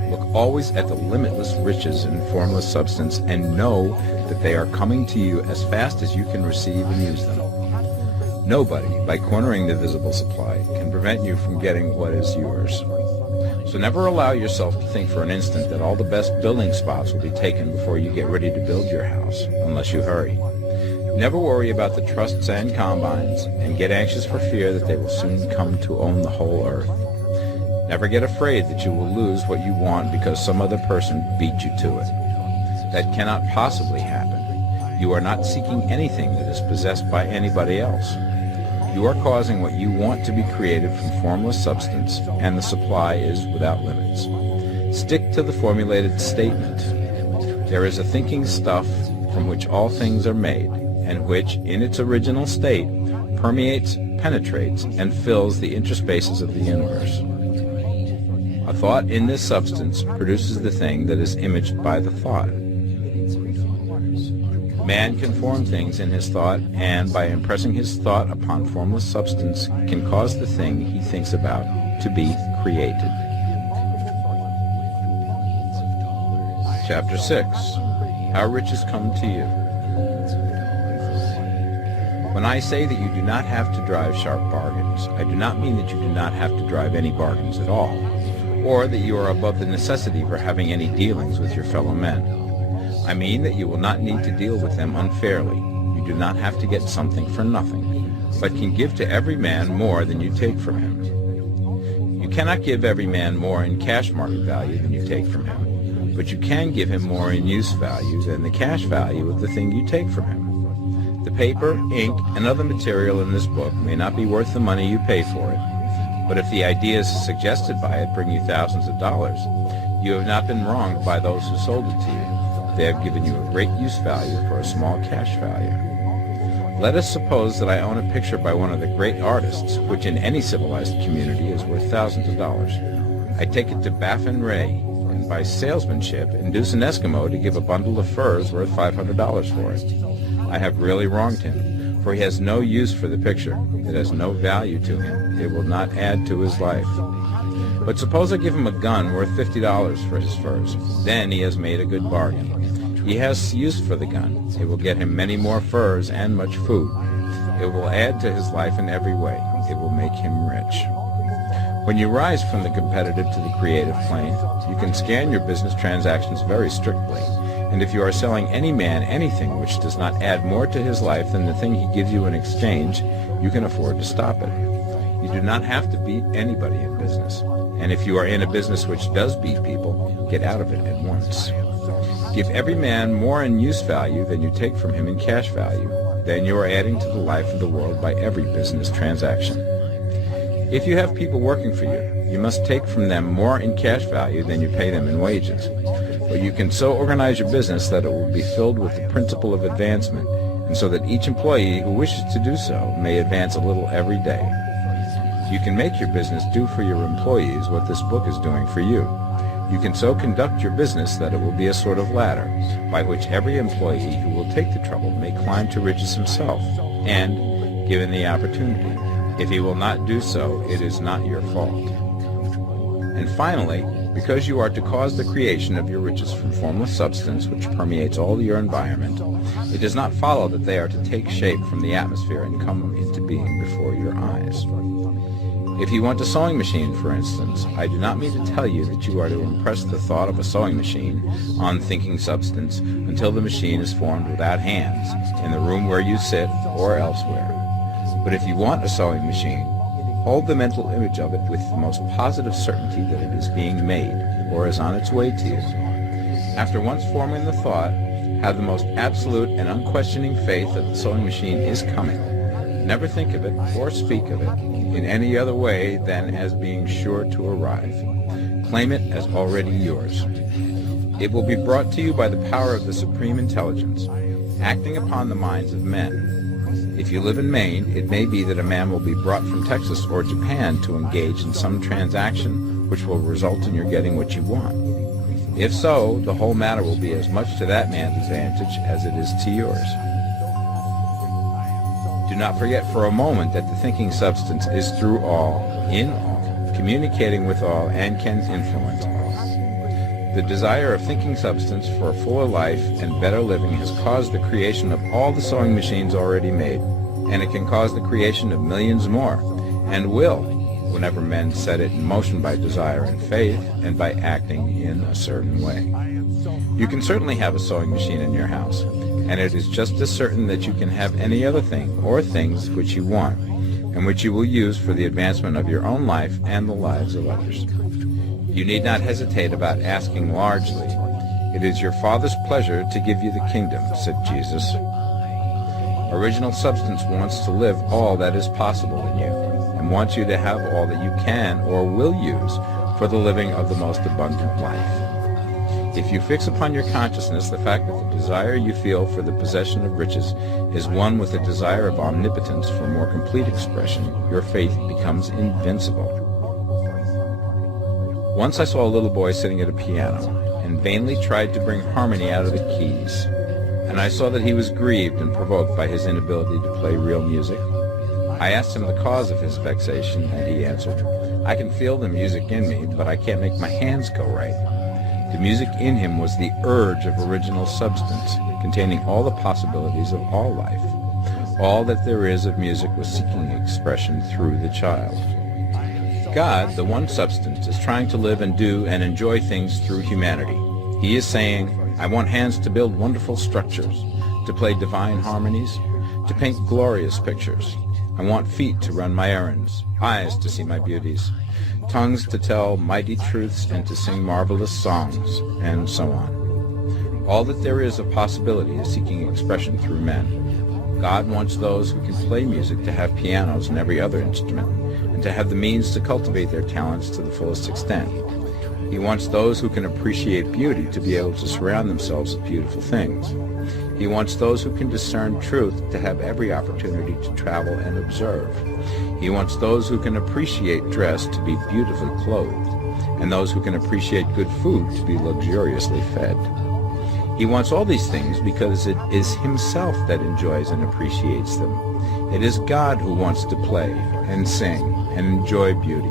Look always at the limitless riches in formless substance, and know that they are coming to you as fast as you can receive and use them. Nobody, by cornering the visible supply, can prevent you from getting what is yours. So never allow yourself to think for an instant that all the best building spots will be taken before you get ready to build your house, unless you hurry. Never worry about the trusts and combines, and get anxious for fear that they will soon come to own the whole earth. Never get afraid that you will lose what you want because some other person beat you to it. That cannot possibly happen. You are not seeking anything that is possessed by anybody else. You are causing what you want to be created from formless substance, and the supply is without limits. Stick to the formulated statement. There is a thinking stuff from which all things are made, and which, in its original state, permeates, penetrates, and fills the interspaces of the universe. A thought in this substance produces the thing that is imaged by the thought. Man can form things in his thought, and by impressing his thought upon formless substance, can cause the thing he thinks about to be created. Chapter 6. How Riches Come to You. When I say that you do not have to drive sharp bargains, I do not mean that you do not have to drive any bargains at all, or that you are above the necessity for having any dealings with your fellow men. I mean that you will not need to deal with them unfairly. You do not have to get something for nothing. but can give to every man more than you take from him. You cannot give every man more in cash market value than you take from him, but you can give him more in use value than the cash value of the thing you take from him. The paper, ink, and other material in this book may not be worth the money you pay for it, but if the ideas suggested by it bring you thousands of dollars, you have not been wronged by those who sold it to you. They have given you a great use value for a small cash value. Let us suppose that I own a picture by one of the great artists, which in any civilized community is worth thousands of dollars. I take it to Baffin Ray, and by salesmanship induce an Eskimo to give a bundle of furs worth $500 for it. I have really wronged him, for he has no use for the picture. It has no value to him. It will not add to his life. But suppose I give him a gun worth $50 for his furs. Then he has made a good bargain. He has use for the gun. It will get him many more furs and much food. It will add to his life in every way. It will make him rich. When you rise from the competitive to the creative plane, you can scan your business transactions very strictly. And if you are selling any man anything which does not add more to his life than the thing he gives you in exchange, you can afford to stop it. You do not have to beat anybody in business. And if you are in a business which does beat people, get out of it at once. Give every man more in use value than you take from him in cash value. Then you are adding to the life of the world by every business transaction. If you have people working for you, you must take from them more in cash value than you pay them in wages. But you can so organize your business that it will be filled with the principle of advancement, and so that each employee who wishes to do so may advance a little every day. You can make your business do for your employees what this book is doing for you. You can so conduct your business that it will be a sort of ladder, by which every employee who will take the trouble may climb to riches himself, and, given the opportunity, if he will not do so, it is not your fault. And finally, because you are to cause the creation of your riches from formless substance which permeates all your environment, it does not follow that they are to take shape from the atmosphere and come into being before your eyes. If you want a sewing machine, for instance, I do not mean to tell you that you are to impress the thought of a sewing machine on thinking substance until the machine is formed without hands, in the room where you sit or elsewhere. But if you want a sewing machine, hold the mental image of it with the most positive certainty that it is being made, or is on its way to you. After once forming the thought, have the most absolute and unquestioning faith that the sewing machine is coming. Never think of it or speak of it in any other way than as being sure to arrive. Claim it as already yours. It will be brought to you by the power of the Supreme Intelligence, acting upon the minds of men. If you live in Maine, it may be that a man will be brought from Texas or Japan to engage in some transaction which will result in your getting what you want. If so, the whole matter will be as much to that man's advantage as it is to yours. Do not forget for a moment that the thinking substance is through all, in all, communicating with all, and can influence all. The desire of thinking substance for a fuller life and better living has caused the creation of all the sewing machines already made, and it can cause the creation of millions more, and will, whenever men set it in motion by desire and faith, and by acting in a certain way. You can certainly have a sewing machine in your house, and it is just as certain that you can have any other thing or things which you want, and which you will use for the advancement of your own life and the lives of others. You need not hesitate about asking largely. It is your Father's pleasure to give you the kingdom, said Jesus. Original substance wants to live all that is possible in you, and wants you to have all that you can or will use for the living of the most abundant life. If you fix upon your consciousness the fact that the desire you feel for the possession of riches is one with the desire of omnipotence for more complete expression, your faith becomes invincible. Once I saw a little boy sitting at a piano, and vainly tried to bring harmony out of the keys, and I saw that he was grieved and provoked by his inability to play real music. I asked him the cause of his vexation, and he answered, "I can feel the music in me, but I can't make my hands go right." The music in him was the urge of original substance, containing all the possibilities of all life. All that there is of music was seeking expression through the child. God, the one substance, is trying to live and do and enjoy things through humanity. He is saying, "I want hands to build wonderful structures, to play divine harmonies, to paint glorious pictures. I want feet to run my errands, eyes to see my beauties, tongues to tell mighty truths and to sing marvelous songs, and so on. All that there is of possibility is seeking expression through men. God wants those who can play music to have pianos and every other instrument, and to have the means to cultivate their talents to the fullest extent. He wants those who can appreciate beauty to be able to surround themselves with beautiful things. He wants those who can discern truth to have every opportunity to travel and observe. He wants those who can appreciate dress to be beautifully clothed, and those who can appreciate good food to be luxuriously fed. He wants all these things because it is himself that enjoys and appreciates them. It is God who wants to play and sing and enjoy beauty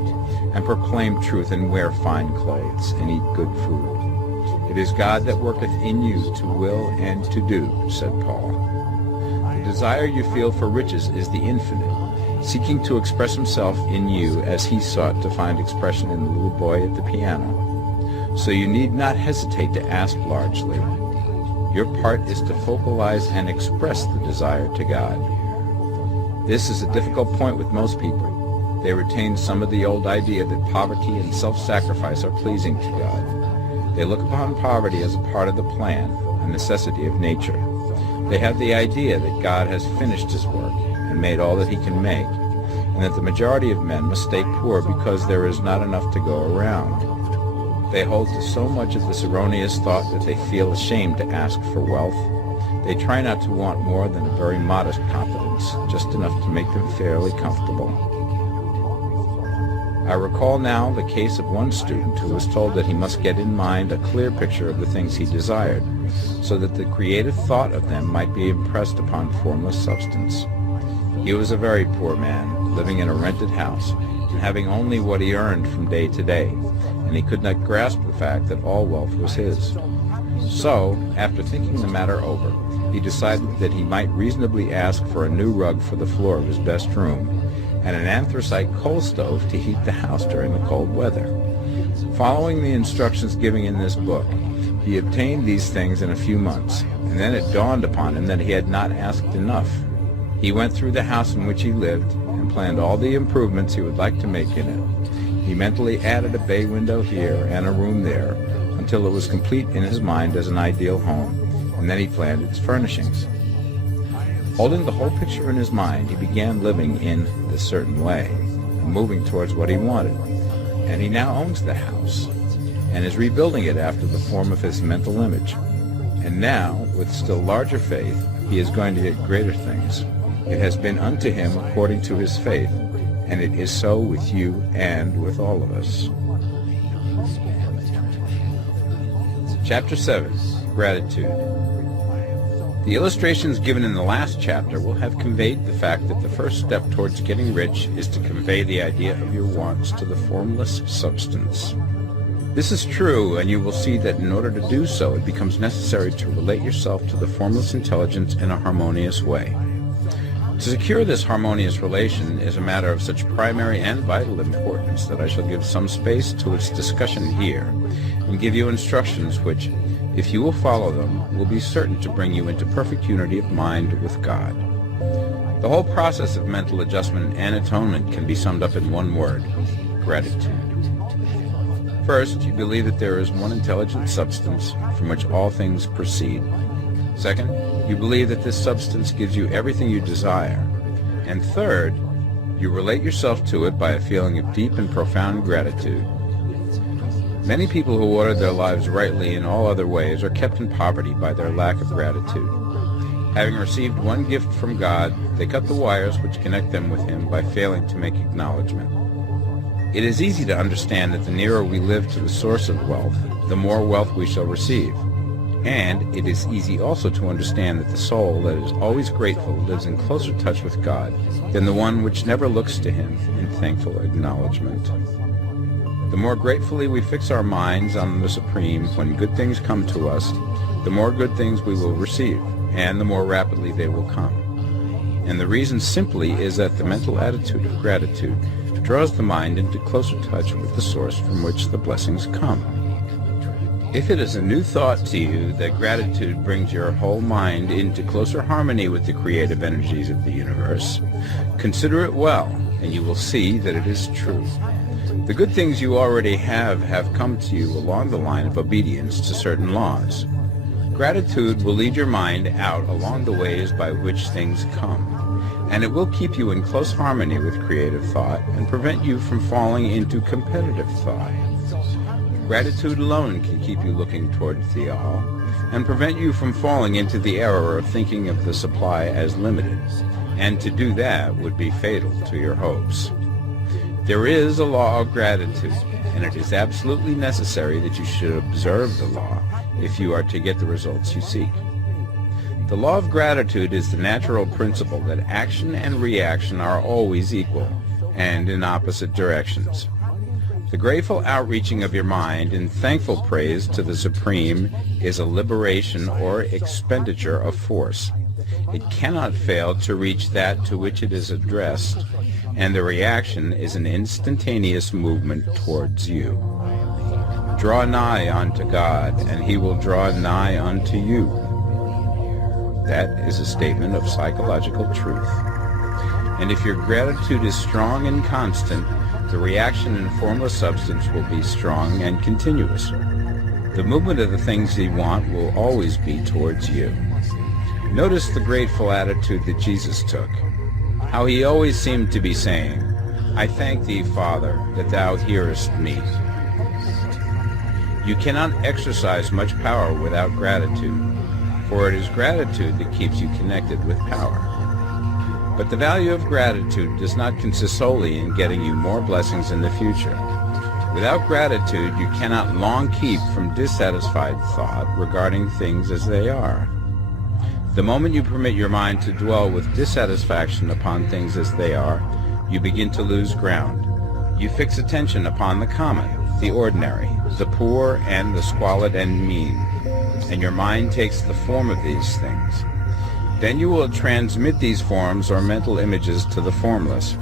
and proclaim truth and wear fine clothes and eat good food. It is God that worketh in you to will and to do, said Paul. The desire you feel for riches is the infinite, seeking to express himself in you as he sought to find expression in the little boy at the piano. So you need not hesitate to ask largely. Your part is to focalize and express the desire to God. This is a difficult point with most people. They retain some of the old idea that poverty and self-sacrifice are pleasing to God. They look upon poverty as a part of the plan, a necessity of nature. They have the idea that God has finished his work and made all that he can make, and that the majority of men must stay poor because there is not enough to go around. They hold to so much of this erroneous thought that they feel ashamed to ask for wealth. They try not to want more than a very modest competence, just enough to make them fairly comfortable. I recall now the case of one student who was told that he must get in mind a clear picture of the things he desired, so that the creative thought of them might be impressed upon formless substance. He was a very poor man, living in a rented house, and having only what he earned from day to day, and he could not grasp the fact that all wealth was his. So, after thinking the matter over, he decided that he might reasonably ask for a new rug for the floor of his best room, and an anthracite coal stove to heat the house during the cold weather. Following the instructions given in this book, he obtained these things in a few months, and then it dawned upon him that he had not asked enough. He went through the house in which he lived and planned all the improvements he would like to make in it. He mentally added a bay window here and a room there until it was complete in his mind as an ideal home, and then he planned its furnishings. Holding the whole picture in his mind, he began living in this certain way, and moving towards what he wanted. And he now owns the house, and is rebuilding it after the form of his mental image. And now, with still larger faith, he is going to get greater things. It has been unto him according to his faith, and it is so with you and with all of us. Chapter 7. Gratitude. The illustrations given in the last chapter will have conveyed the fact that the first step towards getting rich is to convey the idea of your wants to the formless substance. This is true, and you will see that in order to do so, it becomes necessary to relate yourself to the formless intelligence in a harmonious way. To secure this harmonious relation is a matter of such primary and vital importance that I shall give some space to its discussion here, and give you instructions which, if you will follow them, will be certain to bring you into perfect unity of mind with God. The whole process of mental adjustment and atonement can be summed up in one word: gratitude. First, you believe that there is one intelligent substance from which all things proceed. Second, you believe that this substance gives you everything you desire. And third, you relate yourself to it by a feeling of deep and profound gratitude. Many people who order their lives rightly in all other ways are kept in poverty by their lack of gratitude. Having received one gift from God, they cut the wires which connect them with him by failing to make acknowledgement. It is easy to understand that the nearer we live to the source of wealth, the more wealth we shall receive. And it is easy also to understand that the soul that is always grateful lives in closer touch with God than the one which never looks to him in thankful acknowledgement. The more gratefully we fix our minds on the Supreme when good things come to us, the more good things we will receive, and the more rapidly they will come. And the reason simply is that the mental attitude of gratitude draws the mind into closer touch with the source from which the blessings come. If it is a new thought to you that gratitude brings your whole mind into closer harmony with the creative energies of the universe, consider it well, and you will see that it is true. The good things you already have come to you along the line of obedience to certain laws. Gratitude will lead your mind out along the ways by which things come, and it will keep you in close harmony with creative thought and prevent you from falling into competitive thought. Gratitude alone can keep you looking towards the all and prevent you from falling into the error of thinking of the supply as limited, and to do that would be fatal to your hopes. There is a law of gratitude, and it is absolutely necessary that you should observe the law if you are to get the results you seek. The law of gratitude is the natural principle that action and reaction are always equal and in opposite directions. The grateful outreaching of your mind in thankful praise to the Supreme is a liberation or expenditure of force. It cannot fail to reach that to which it is addressed, and the reaction is an instantaneous movement towards you. Draw nigh unto God, and he will draw nigh unto you. That is a statement of psychological truth. And if your gratitude is strong and constant, the reaction in formless substance will be strong and continuous. The movement of the things you want will always be towards you. Notice the grateful attitude that Jesus took, how he always seemed to be saying, I thank thee, Father, that thou hearest me. You cannot exercise much power without gratitude, for it is gratitude that keeps you connected with power. But the value of gratitude does not consist solely in getting you more blessings in the future. Without gratitude, you cannot long keep from dissatisfied thought regarding things as they are. The moment you permit your mind to dwell with dissatisfaction upon things as they are, you begin to lose ground. You fix attention upon the common, the ordinary, the poor and the squalid and mean, and your mind takes the form of these things. Then you will transmit these forms or mental images to the formless,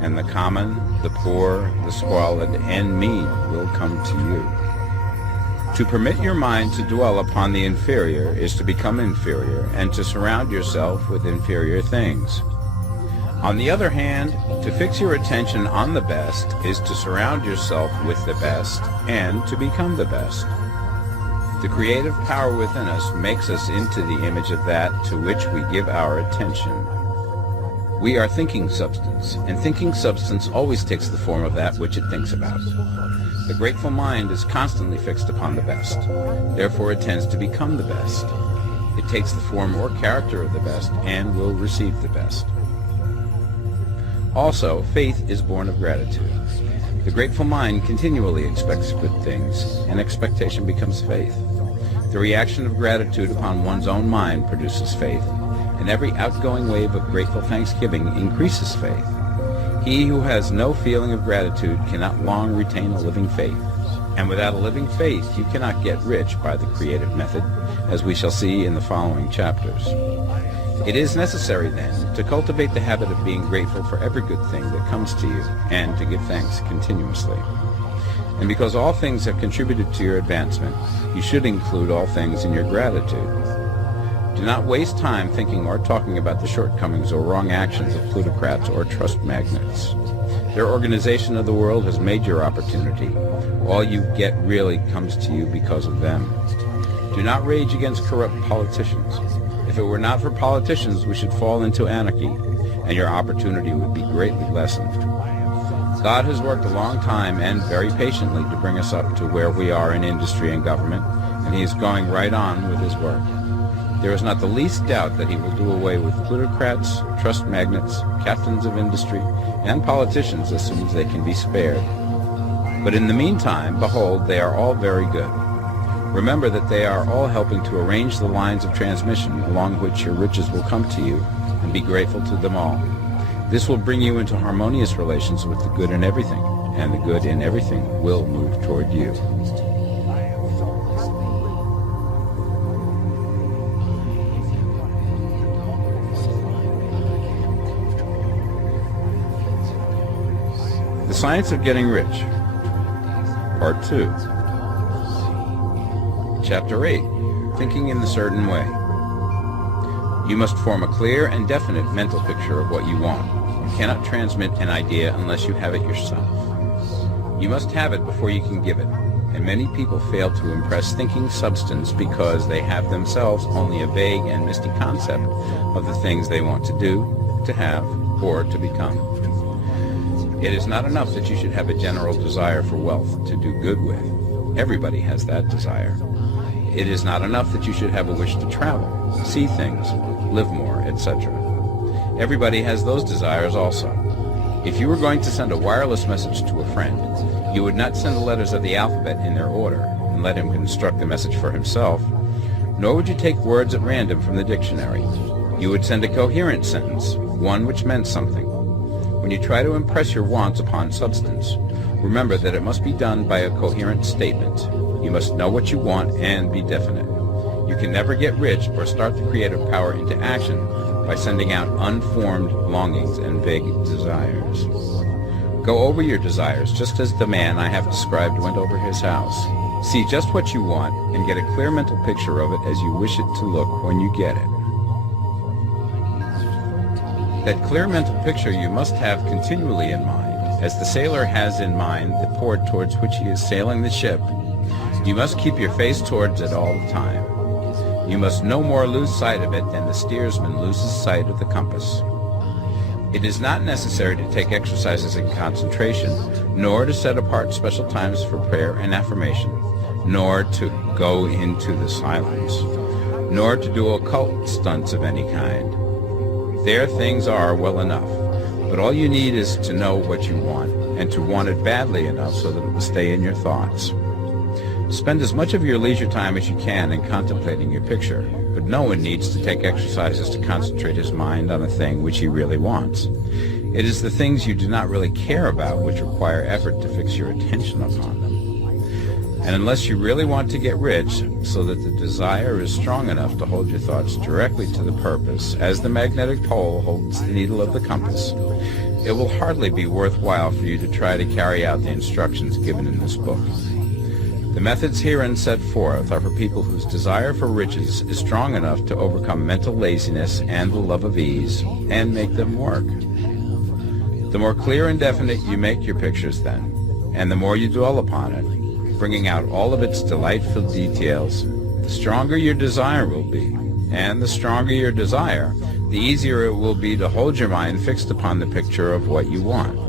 and the common, the poor, the squalid, and mean will come to you. To permit your mind to dwell upon the inferior is to become inferior and to surround yourself with inferior things. On the other hand, to fix your attention on the best is to surround yourself with the best and to become the best. The creative power within us makes us into the image of that to which we give our attention. We are thinking substance, and thinking substance always takes the form of that which it thinks about. The grateful mind is constantly fixed upon the best. Therefore it tends to become the best. It takes the form or character of the best and will receive the best. Also, faith is born of gratitude. The grateful mind continually expects good things, and expectation becomes faith. The reaction of gratitude upon one's own mind produces faith, and every outgoing wave of grateful thanksgiving increases faith. He who has no feeling of gratitude cannot long retain a living faith, and without a living faith you cannot get rich by the creative method, as we shall see in the following chapters. It is necessary, then, to cultivate the habit of being grateful for every good thing that comes to you, and to give thanks continuously. And because all things have contributed to your advancement, you should include all things in your gratitude. Do not waste time thinking or talking about the shortcomings or wrong actions of plutocrats or trust magnates. Their organization of the world has made your opportunity. All you get really comes to you because of them. Do not rage against corrupt politicians. If it were not for politicians, we should fall into anarchy, and your opportunity would be greatly lessened. God has worked a long time and very patiently to bring us up to where we are in industry and government, and he is going right on with his work. There is not the least doubt that he will do away with plutocrats, trust magnates, captains of industry, and politicians as soon as they can be spared. But in the meantime, behold, they are all very good. Remember that they are all helping to arrange the lines of transmission along which your riches will come to you, and be grateful to them all. This will bring you into harmonious relations with the good in everything, and the good in everything will move toward you. The Science of Getting Rich, Part 2. Chapter 8. Thinking in a certain way. You must form a clear and definite mental picture of what you want. You cannot transmit an idea unless you have it yourself. You must have it before you can give it, and many people fail to impress thinking substance because they have themselves only a vague and misty concept of the things they want to do, to have, or to become. It is not enough that you should have a general desire for wealth to do good with. Everybody has that desire. It is not enough that you should have a wish to travel, see things, live more, etc. Everybody has those desires also. If you were going to send a wireless message to a friend, you would not send the letters of the alphabet in their order and let him construct the message for himself, nor would you take words at random from the dictionary. You would send a coherent sentence, one which meant something. When you try to impress your wants upon substance, remember that it must be done by a coherent statement. You must know what you want and be definite. You can never get rich or start the creative power into action by sending out unformed longings and vague desires. Go over your desires just as the man I have described went over his house. See just what you want and get a clear mental picture of it as you wish it to look when you get it. That clear mental picture you must have continually in mind, as the sailor has in mind the port towards which he is sailing the ship. You must keep your face towards it all the time. You must no more lose sight of it than the steersman loses sight of the compass. It is not necessary to take exercises in concentration, nor to set apart special times for prayer and affirmation, nor to go into the silence, nor to do occult stunts of any kind. There things are well enough, but all you need is to know what you want, and to want it badly enough so that it will stay in your thoughts. Spend as much of your leisure time as you can in contemplating your picture, but no one needs to take exercises to concentrate his mind on a thing which he really wants. It is the things you do not really care about which require effort to fix your attention upon them. And unless you really want to get rich, so that the desire is strong enough to hold your thoughts directly to the purpose, as the magnetic pole holds the needle of the compass, it will hardly be worthwhile for you to try to carry out the instructions given in this book. The methods herein set forth are for people whose desire for riches is strong enough to overcome mental laziness and the love of ease, and make them work. The more clear and definite you make your pictures then, and the more you dwell upon it, bringing out all of its delightful details, the stronger your desire will be, and the stronger your desire, the easier it will be to hold your mind fixed upon the picture of what you want.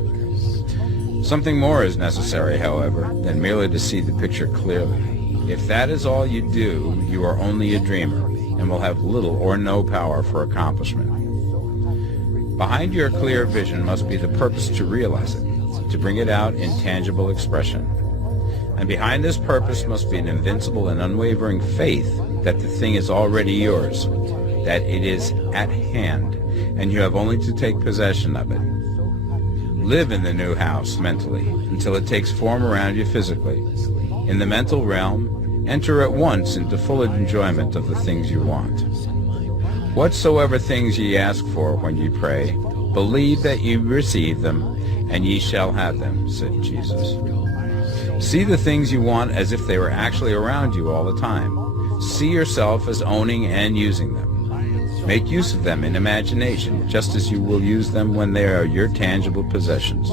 Something more is necessary, however, than merely to see the picture clearly. If that is all you do, you are only a dreamer, and will have little or no power for accomplishment. Behind your clear vision must be the purpose to realize it, to bring it out in tangible expression. And behind this purpose must be an invincible and unwavering faith that the thing is already yours, that it is at hand, and you have only to take possession of it. Live in the new house mentally until it takes form around you physically. In the mental realm, enter at once into full enjoyment of the things you want. Whatsoever things ye ask for when ye pray, believe that ye receive them, and ye shall have them, said Jesus. See the things you want as if they were actually around you all the time. See yourself as owning and using them. Make use of them in imagination, just as you will use them when they are your tangible possessions.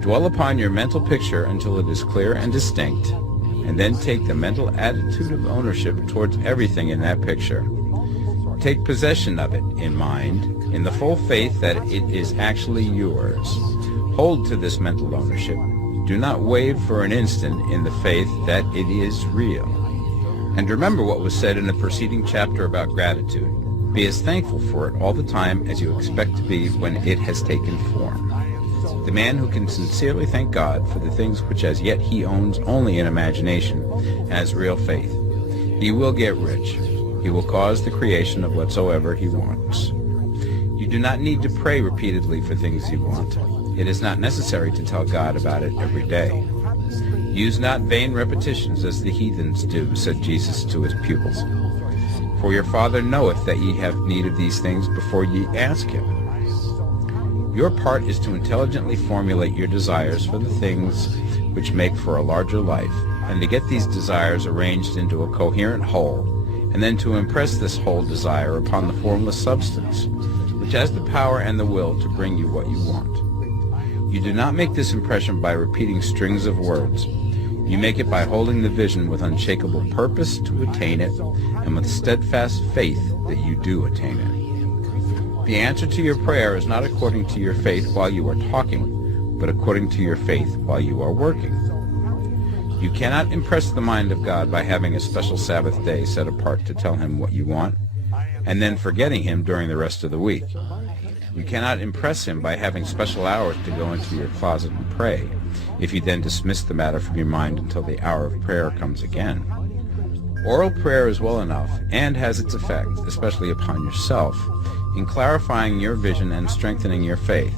Dwell upon your mental picture until it is clear and distinct, and then take the mental attitude of ownership towards everything in that picture. Take possession of it in mind, in the full faith that it is actually yours. Hold to this mental ownership. Do not waver for an instant in the faith that it is real. And remember what was said in the preceding chapter about gratitude. Be as thankful for it all the time as you expect to be when it has taken form. The man who can sincerely thank God for the things which as yet he owns only in imagination has real faith. He will get rich. He will cause the creation of whatsoever he wants. You do not need to pray repeatedly for things you want. It is not necessary to tell God about it every day. Use not vain repetitions as the heathens do, said Jesus to his pupils. For your Father knoweth that ye have need of these things before ye ask him. Your part is to intelligently formulate your desires for the things which make for a larger life, and to get these desires arranged into a coherent whole, and then to impress this whole desire upon the formless substance, which has the power and the will to bring you what you want. You do not make this impression by repeating strings of words. You make it by holding the vision with unshakable purpose to attain it, and with steadfast faith that you do attain it. The answer to your prayer is not according to your faith while you are talking, but according to your faith while you are working. You cannot impress the mind of God by having a special Sabbath day set apart to tell him what you want, and then forgetting him during the rest of the week. You cannot impress him by having special hours to go into your closet and pray, if you then dismiss the matter from your mind until the hour of prayer comes again. Oral prayer is well enough, and has its effect, especially upon yourself, in clarifying your vision and strengthening your faith.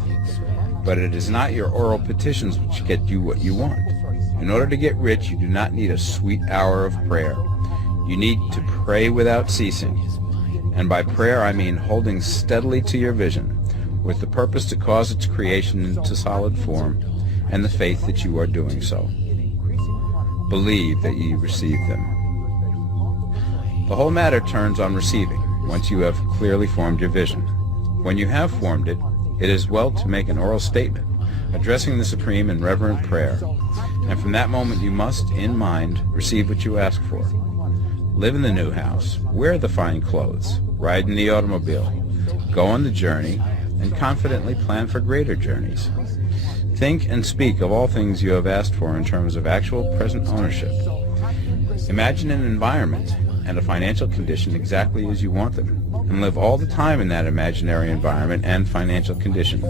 But it is not your oral petitions which get you what you want. In order to get rich, you do not need a sweet hour of prayer. You need to pray without ceasing. And by prayer I mean holding steadily to your vision, with the purpose to cause its creation into solid form, and the faith that you are doing so. Believe that ye receive them. The whole matter turns on receiving, once you have clearly formed your vision. When you have formed it, it is well to make an oral statement, addressing the Supreme in reverent prayer, and from that moment you must, in mind, receive what you ask for. Live in the new house, wear the fine clothes, ride in the automobile, go on the journey, and confidently plan for greater journeys. Think and speak of all things you have asked for in terms of actual present ownership. Imagine an environment and a financial condition exactly as you want them, and live all the time in that imaginary environment and financial condition.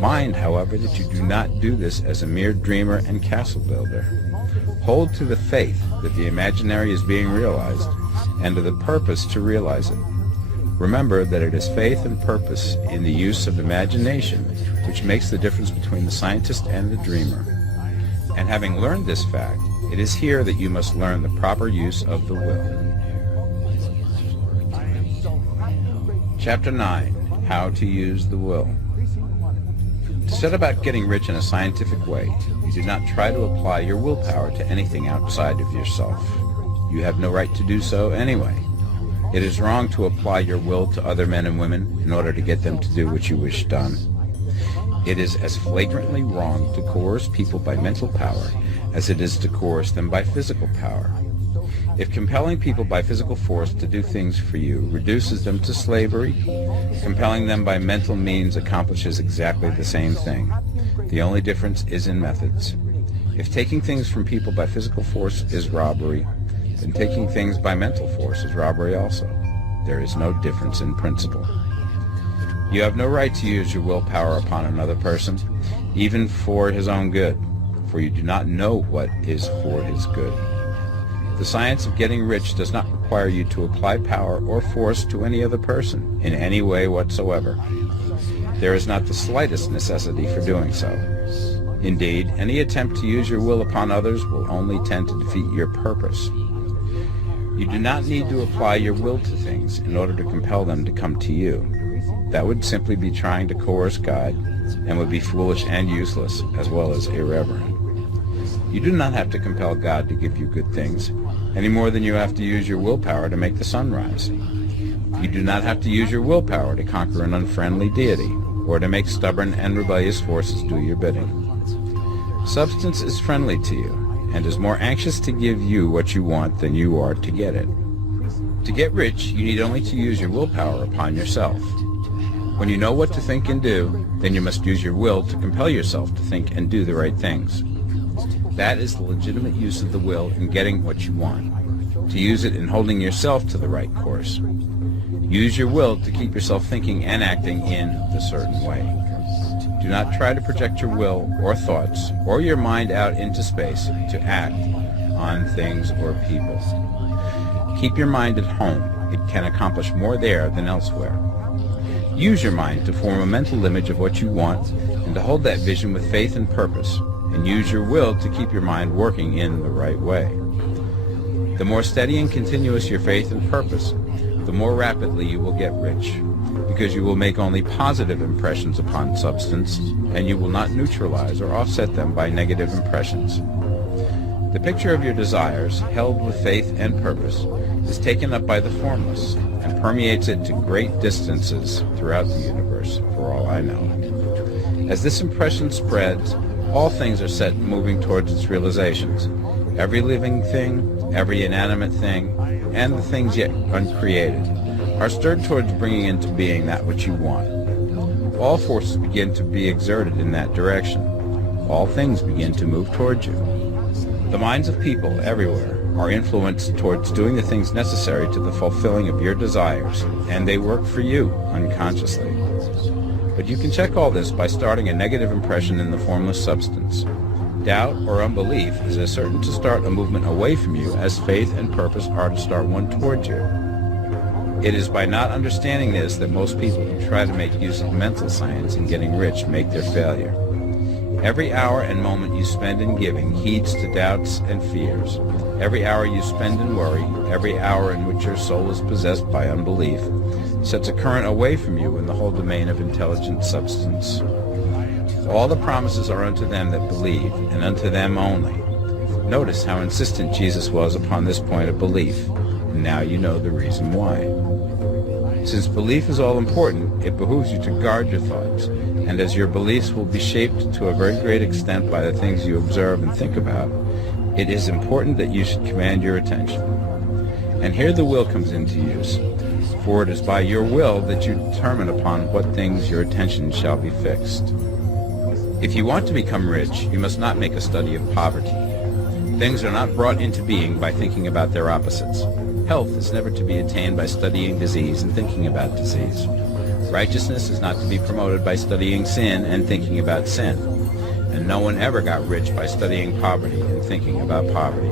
Mind, however, that you do not do this as a mere dreamer and castle builder. Hold to the faith that the imaginary is being realized, and to the purpose to realize it. Remember that it is faith and purpose in the use of imagination which makes the difference between the scientist and the dreamer. And having learned this fact, it is here that you must learn the proper use of the will. Chapter 9. How to use the will. To set about getting rich in a scientific way, you do not try to apply your willpower to anything outside of yourself. You have no right to do so anyway. It is wrong to apply your will to other men and women in order to get them to do what you wish done. It is as flagrantly wrong to coerce people by mental power as it is to coerce them by physical power. If compelling people by physical force to do things for you reduces them to slavery, compelling them by mental means accomplishes exactly the same thing. The only difference is in methods. If taking things from people by physical force is robbery, then taking things by mental force is robbery also. There is no difference in principle. You have no right to use your willpower upon another person, even for his own good, for you do not know what is for his good. The science of getting rich does not require you to apply power or force to any other person in any way whatsoever. There is not the slightest necessity for doing so. Indeed, any attempt to use your will upon others will only tend to defeat your purpose. You do not need to apply your will to things in order to compel them to come to you. That would simply be trying to coerce God, and would be foolish and useless, as well as irreverent. You do not have to compel God to give you good things, any more than you have to use your willpower to make the sun rise. You do not have to use your willpower to conquer an unfriendly deity, or to make stubborn and rebellious forces do your bidding. Substance is friendly to you, and is more anxious to give you what you want than you are to get it. To get rich, you need only to use your willpower upon yourself. When you know what to think and do, then you must use your will to compel yourself to think and do the right things. That is the legitimate use of the will in getting what you want, to use it in holding yourself to the right course. Use your will to keep yourself thinking and acting in the certain way. Do not try to project your will or thoughts or your mind out into space to act on things or people. Keep your mind at home. It can accomplish more there than elsewhere. Use your mind to form a mental image of what you want and to hold that vision with faith and purpose, and use your will to keep your mind working in the right way. The more steady and continuous your faith and purpose, the more rapidly you will get rich, because you will make only positive impressions upon substance, and you will not neutralize or offset them by negative impressions. The picture of your desires, held with faith and purpose, is taken up by the formless and permeates it to great distances throughout the universe, for all I know. As this impression spreads, all things are set moving towards its realizations. Every living thing, every inanimate thing, and the things yet uncreated are stirred towards bringing into being that which you want. All forces begin to be exerted in that direction. All things begin to move towards you. The minds of people everywhere are influenced towards doing the things necessary to the fulfilling of your desires, and they work for you unconsciously. But you can check all this by starting a negative impression in the formless substance. Doubt or unbelief is as certain to start a movement away from you as faith and purpose are to start one towards you. It is by not understanding this that most people who try to make use of mental science in getting rich make their failure. Every hour and moment you spend in giving heeds to doubts and fears. Every hour you spend in worry, every hour in which your soul is possessed by unbelief, sets a current away from you in the whole domain of intelligent substance. All the promises are unto them that believe, and unto them only. Notice how insistent Jesus was upon this point of belief, and now you know the reason why. Since belief is all important, it behooves you to guard your thoughts, and as your beliefs will be shaped to a very great extent by the things you observe and think about, it is important that you should command your attention. And here the will comes into use, for it is by your will that you determine upon what things your attention shall be fixed. If you want to become rich, you must not make a study of poverty. Things are not brought into being by thinking about their opposites. Health is never to be attained by studying disease and thinking about disease. Righteousness is not to be promoted by studying sin and thinking about sin. And no one ever got rich by studying poverty and thinking about poverty.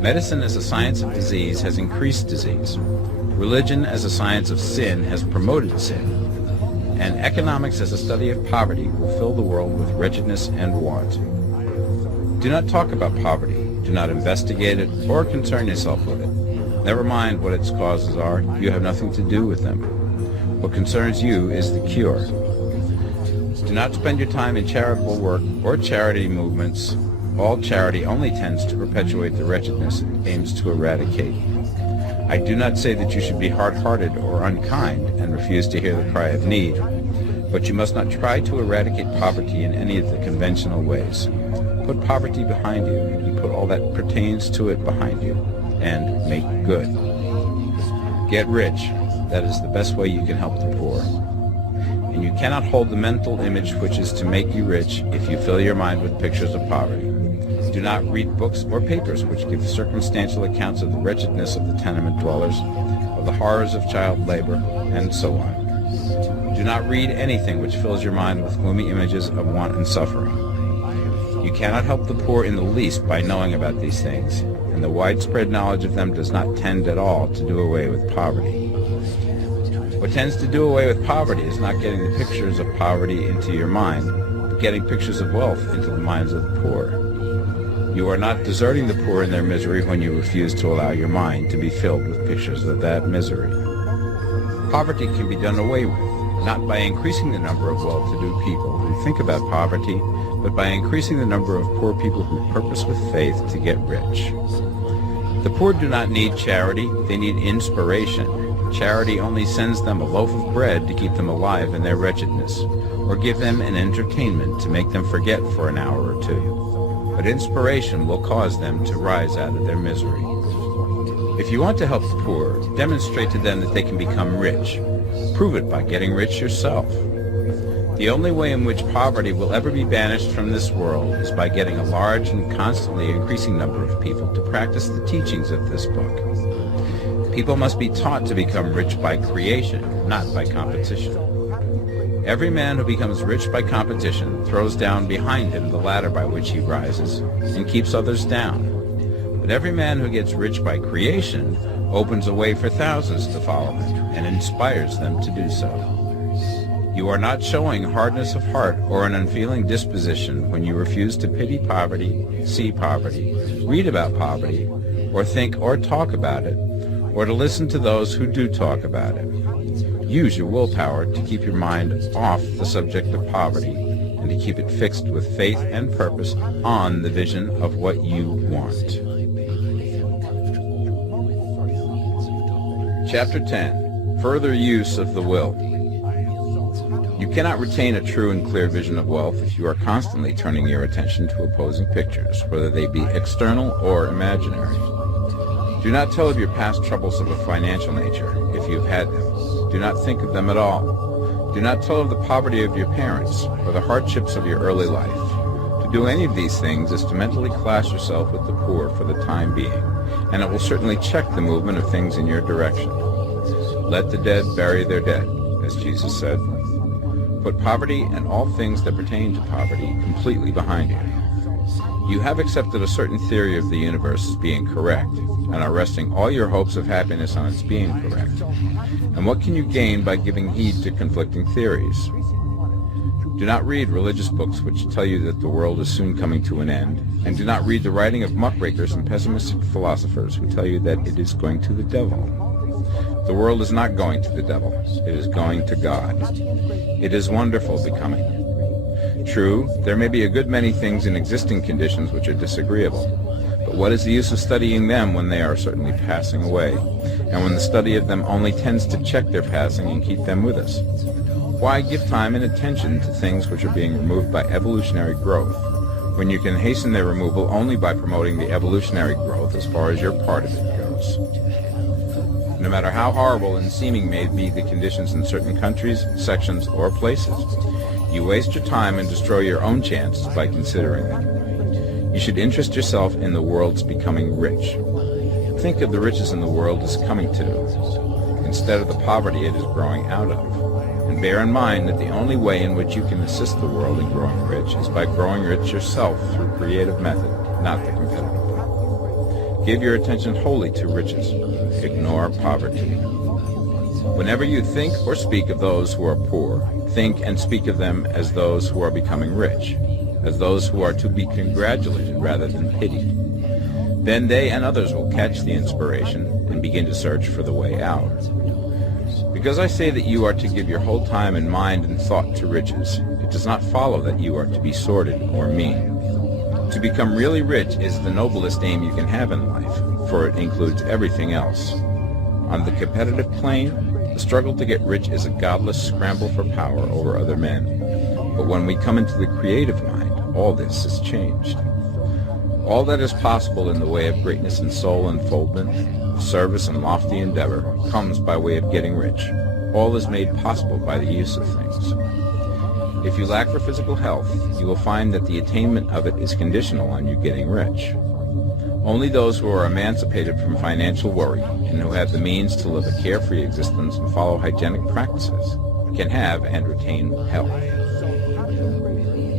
Medicine as a science of disease has increased disease. Religion as a science of sin has promoted sin. And economics as a study of poverty will fill the world with wretchedness and want. Do not talk about poverty. Do not investigate it or concern yourself with it. Never mind what its causes are. You have nothing to do with them. What concerns you is the cure. Do not spend your time in charitable work or charity movements. All charity only tends to perpetuate the wretchedness it aims to eradicate. I do not say that you should be hard-hearted or unkind and refuse to hear the cry of need, but you must not try to eradicate poverty in any of the conventional ways. Put poverty behind you and put all that pertains to it behind you, and make good. Get rich. That is the best way you can help the poor. And you cannot hold the mental image which is to make you rich if you fill your mind with pictures of poverty. Do not read books or papers which give circumstantial accounts of the wretchedness of the tenement dwellers, of the horrors of child labor, and so on. Do not read anything which fills your mind with gloomy images of want and suffering. You cannot help the poor in the least by knowing about these things, and the widespread knowledge of them does not tend at all to do away with poverty. What tends to do away with poverty is not getting the pictures of poverty into your mind, but getting pictures of wealth into the minds of the poor. You are not deserting the poor in their misery when you refuse to allow your mind to be filled with pictures of that misery. Poverty can be done away with, not by increasing the number of well-to-do people who think about poverty, but by increasing the number of poor people who purpose with faith to get rich. The poor do not need charity, they need inspiration. Charity only sends them a loaf of bread to keep them alive in their wretchedness, or give them an entertainment to make them forget for an hour or two. But inspiration will cause them to rise out of their misery. If you want to help the poor, demonstrate to them that they can become rich. Prove it by getting rich yourself. The only way in which poverty will ever be banished from this world is by getting a large and constantly increasing number of people to practice the teachings of this book. People must be taught to become rich by creation, not by competition. Every man who becomes rich by competition throws down behind him the ladder by which he rises and keeps others down. But every man who gets rich by creation opens a way for thousands to follow him and inspires them to do so. You are not showing hardness of heart or an unfeeling disposition when you refuse to pity poverty, see poverty, read about poverty, or think or talk about it, or to listen to those who do talk about it. Use your willpower to keep your mind off the subject of poverty and to keep it fixed with faith and purpose on the vision of what you want. Chapter 10. Further use of the will. You cannot retain a true and clear vision of wealth if you are constantly turning your attention to opposing pictures, whether they be external or imaginary. Do not tell of your past troubles of a financial nature, if you have had them. Do not think of them at all. Do not tell of the poverty of your parents or the hardships of your early life. To do any of these things is to mentally class yourself with the poor for the time being, and it will certainly check the movement of things in your direction. Let the dead bury their dead, as Jesus said. Put poverty and all things that pertain to poverty completely behind you. You have accepted a certain theory of the universe as being correct, and are resting all your hopes of happiness on its being correct. And what can you gain by giving heed to conflicting theories? Do not read religious books which tell you that the world is soon coming to an end, and do not read the writing of muckrakers and pessimistic philosophers who tell you that it is going to the devil. The world is not going to the devil. It is going to God. It is wonderful becoming. True, there may be a good many things in existing conditions which are disagreeable, but what is the use of studying them when they are certainly passing away, and when the study of them only tends to check their passing and keep them with us? Why give time and attention to things which are being removed by evolutionary growth, when you can hasten their removal only by promoting the evolutionary growth as far as your part of it goes? No matter how horrible and seeming may be the conditions in certain countries, sections, or places, you waste your time and destroy your own chances by considering them. You should interest yourself in the world's becoming rich. Think of the riches in the world as coming to, instead of the poverty it is growing out of. And bear in mind that the only way in which you can assist the world in growing rich is by growing rich yourself through creative method, not the competitive one. Give your attention wholly to riches. Ignore poverty. Whenever you think or speak of those who are poor, think and speak of them as those who are becoming rich, as those who are to be congratulated rather than pitied. Then they and others will catch the inspiration and begin to search for the way out. Because I say that you are to give your whole time and mind and thought to riches, it does not follow that you are to be sordid or mean. To become really rich is the noblest aim you can have in life, for it includes everything else. On the competitive plane, the struggle to get rich is a godless scramble for power over other men. But when we come into the creative mind, all this is changed. All that is possible in the way of greatness and soul unfoldment, service and lofty endeavor, comes by way of getting rich. All is made possible by the use of things. If you lack for physical health, you will find that the attainment of it is conditional on you getting rich. Only those who are emancipated from financial worry and who have the means to live a carefree existence and follow hygienic practices can have and retain health.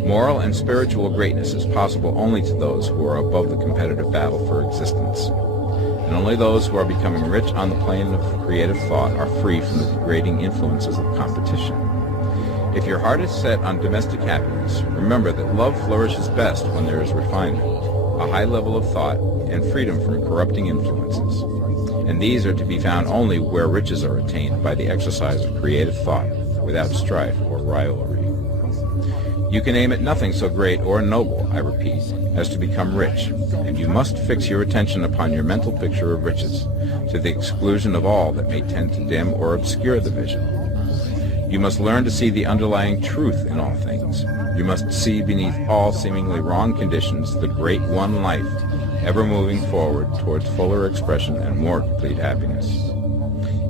Moral and spiritual greatness is possible only to those who are above the competitive battle for existence. And only those who are becoming rich on the plane of creative thought are free from the degrading influences of competition. If your heart is set on domestic happiness, remember that love flourishes best when there is refinement, a high level of thought, and freedom from corrupting influences. And these are to be found only where riches are attained by the exercise of creative thought, without strife or rivalry. You can aim at nothing so great or noble, I repeat, as to become rich, and you must fix your attention upon your mental picture of riches, to the exclusion of all that may tend to dim or obscure the vision. You must learn to see the underlying truth in all things. You must see beneath all seemingly wrong conditions the great one life, ever moving forward towards fuller expression and more complete happiness.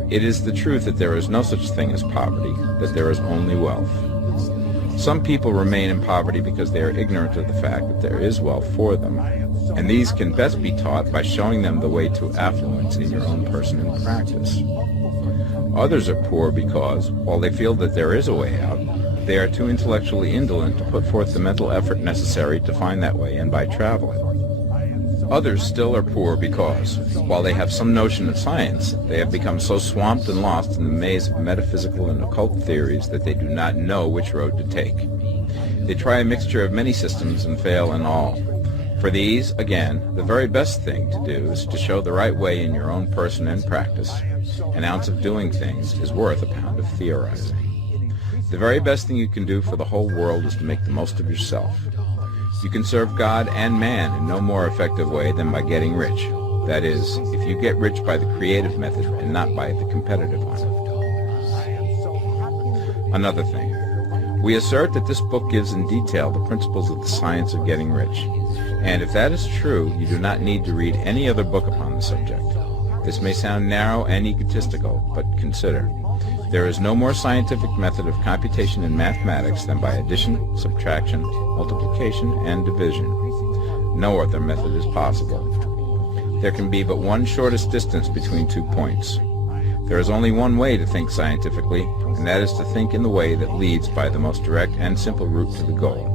It is the truth that there is no such thing as poverty, that there is only wealth. Some people remain in poverty because they are ignorant of the fact that there is wealth for them, and these can best be taught by showing them the way to affluence in your own person and practice. Others are poor because, while they feel that there is a way out, they are too intellectually indolent to put forth the mental effort necessary to find that way and by traveling. Others still are poor because, while they have some notion of science, they have become so swamped and lost in the maze of metaphysical and occult theories that they do not know which road to take. They try a mixture of many systems and fail in all. For these, again, the very best thing to do is to show the right way in your own person and practice. An ounce of doing things is worth a pound of theorizing. The very best thing you can do for the whole world is to make the most of yourself. You can serve God and man in no more effective way than by getting rich. That is, if you get rich by the creative method and not by the competitive one. Another thing. We assert that this book gives in detail the principles of the science of getting rich. And if that is true, you do not need to read any other book upon the subject. This may sound narrow and egotistical, but consider. There is no more scientific method of computation in mathematics than by addition, subtraction, multiplication, and division. No other method is possible. There can be but one shortest distance between 2 points. There is only one way to think scientifically, and that is to think in the way that leads by the most direct and simple route to the goal.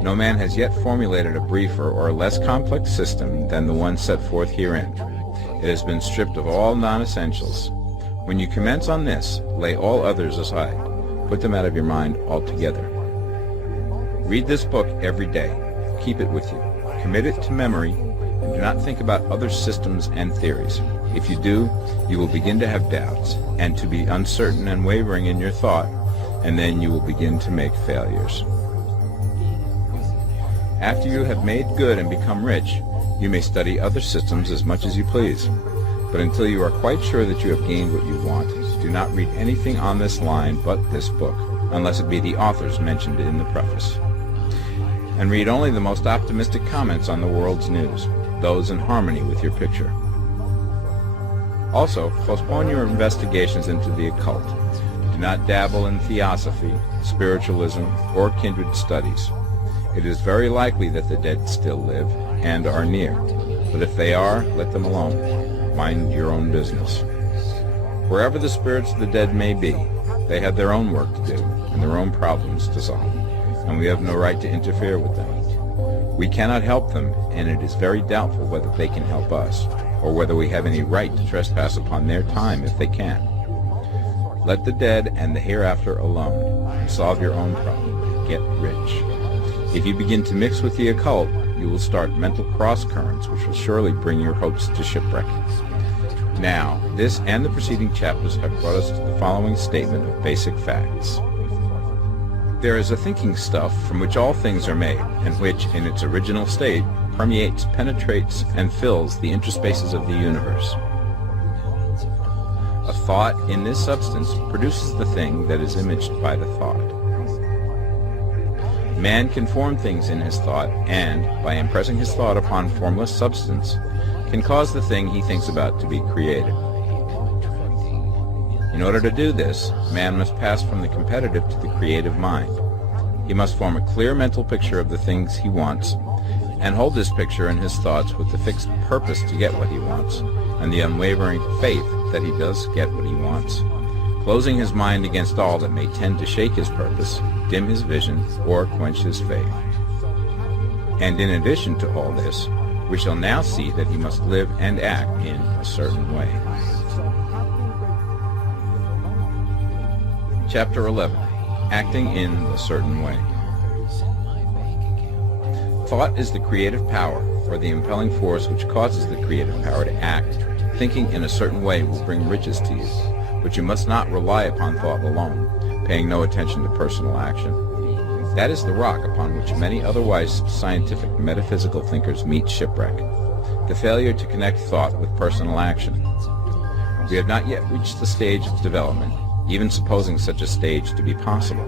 No man has yet formulated a briefer or less complex system than the one set forth herein. It has been stripped of all non-essentials. When you commence on this, lay all others aside. Put them out of your mind altogether. Read this book every day. Keep it with you. Commit it to memory, and do not think about other systems and theories. If you do, you will begin to have doubts, and to be uncertain and wavering in your thought, and then you will begin to make failures. After you have made good and become rich, you may study other systems as much as you please. But until you are quite sure that you have gained what you want, do not read anything on this line but this book, unless it be the authors mentioned in the preface. And read only the most optimistic comments on the world's news, those in harmony with your picture. Also, postpone your investigations into the occult. Do not dabble in theosophy, spiritualism, or kindred studies. It is very likely that the dead still live and are near, but if they are, let them alone. Mind your own business. Wherever the spirits of the dead may be, they have their own work to do and their own problems to solve, and we have no right to interfere with them. We cannot help them, and it is very doubtful whether they can help us, or whether we have any right to trespass upon their time if they can. Let the dead and the hereafter alone, and solve your own problem. Get rich. If you begin to mix with the occult, you will start mental cross-currents which will surely bring your hopes to shipwreck. Now, this and the preceding chapters have brought us to the following statement of basic facts. There is a thinking stuff from which all things are made, and which, in its original state, permeates, penetrates, and fills the interspaces of the universe. A thought in this substance produces the thing that is imaged by the thought. Man can form things in his thought, and, by impressing his thought upon formless substance, can cause the thing he thinks about to be created. In order to do this, man must pass from the competitive to the creative mind. He must form a clear mental picture of the things he wants, and hold this picture in his thoughts with the fixed purpose to get what he wants, and the unwavering faith that he does get what he wants, closing his mind against all that may tend to shake his purpose, dim his vision, or quench his faith. And in addition to all this, we shall now see that he must live and act in a certain way. Chapter 11. Acting in a certain way. Thought is the creative power, or the impelling force which causes the creative power to act. Thinking in a certain way will bring riches to you, but you must not rely upon thought alone, paying no attention to personal action. That is the rock upon which many otherwise scientific metaphysical thinkers meet shipwreck, the failure to connect thought with personal action. We have not yet reached the stage of development, even supposing such a stage to be possible,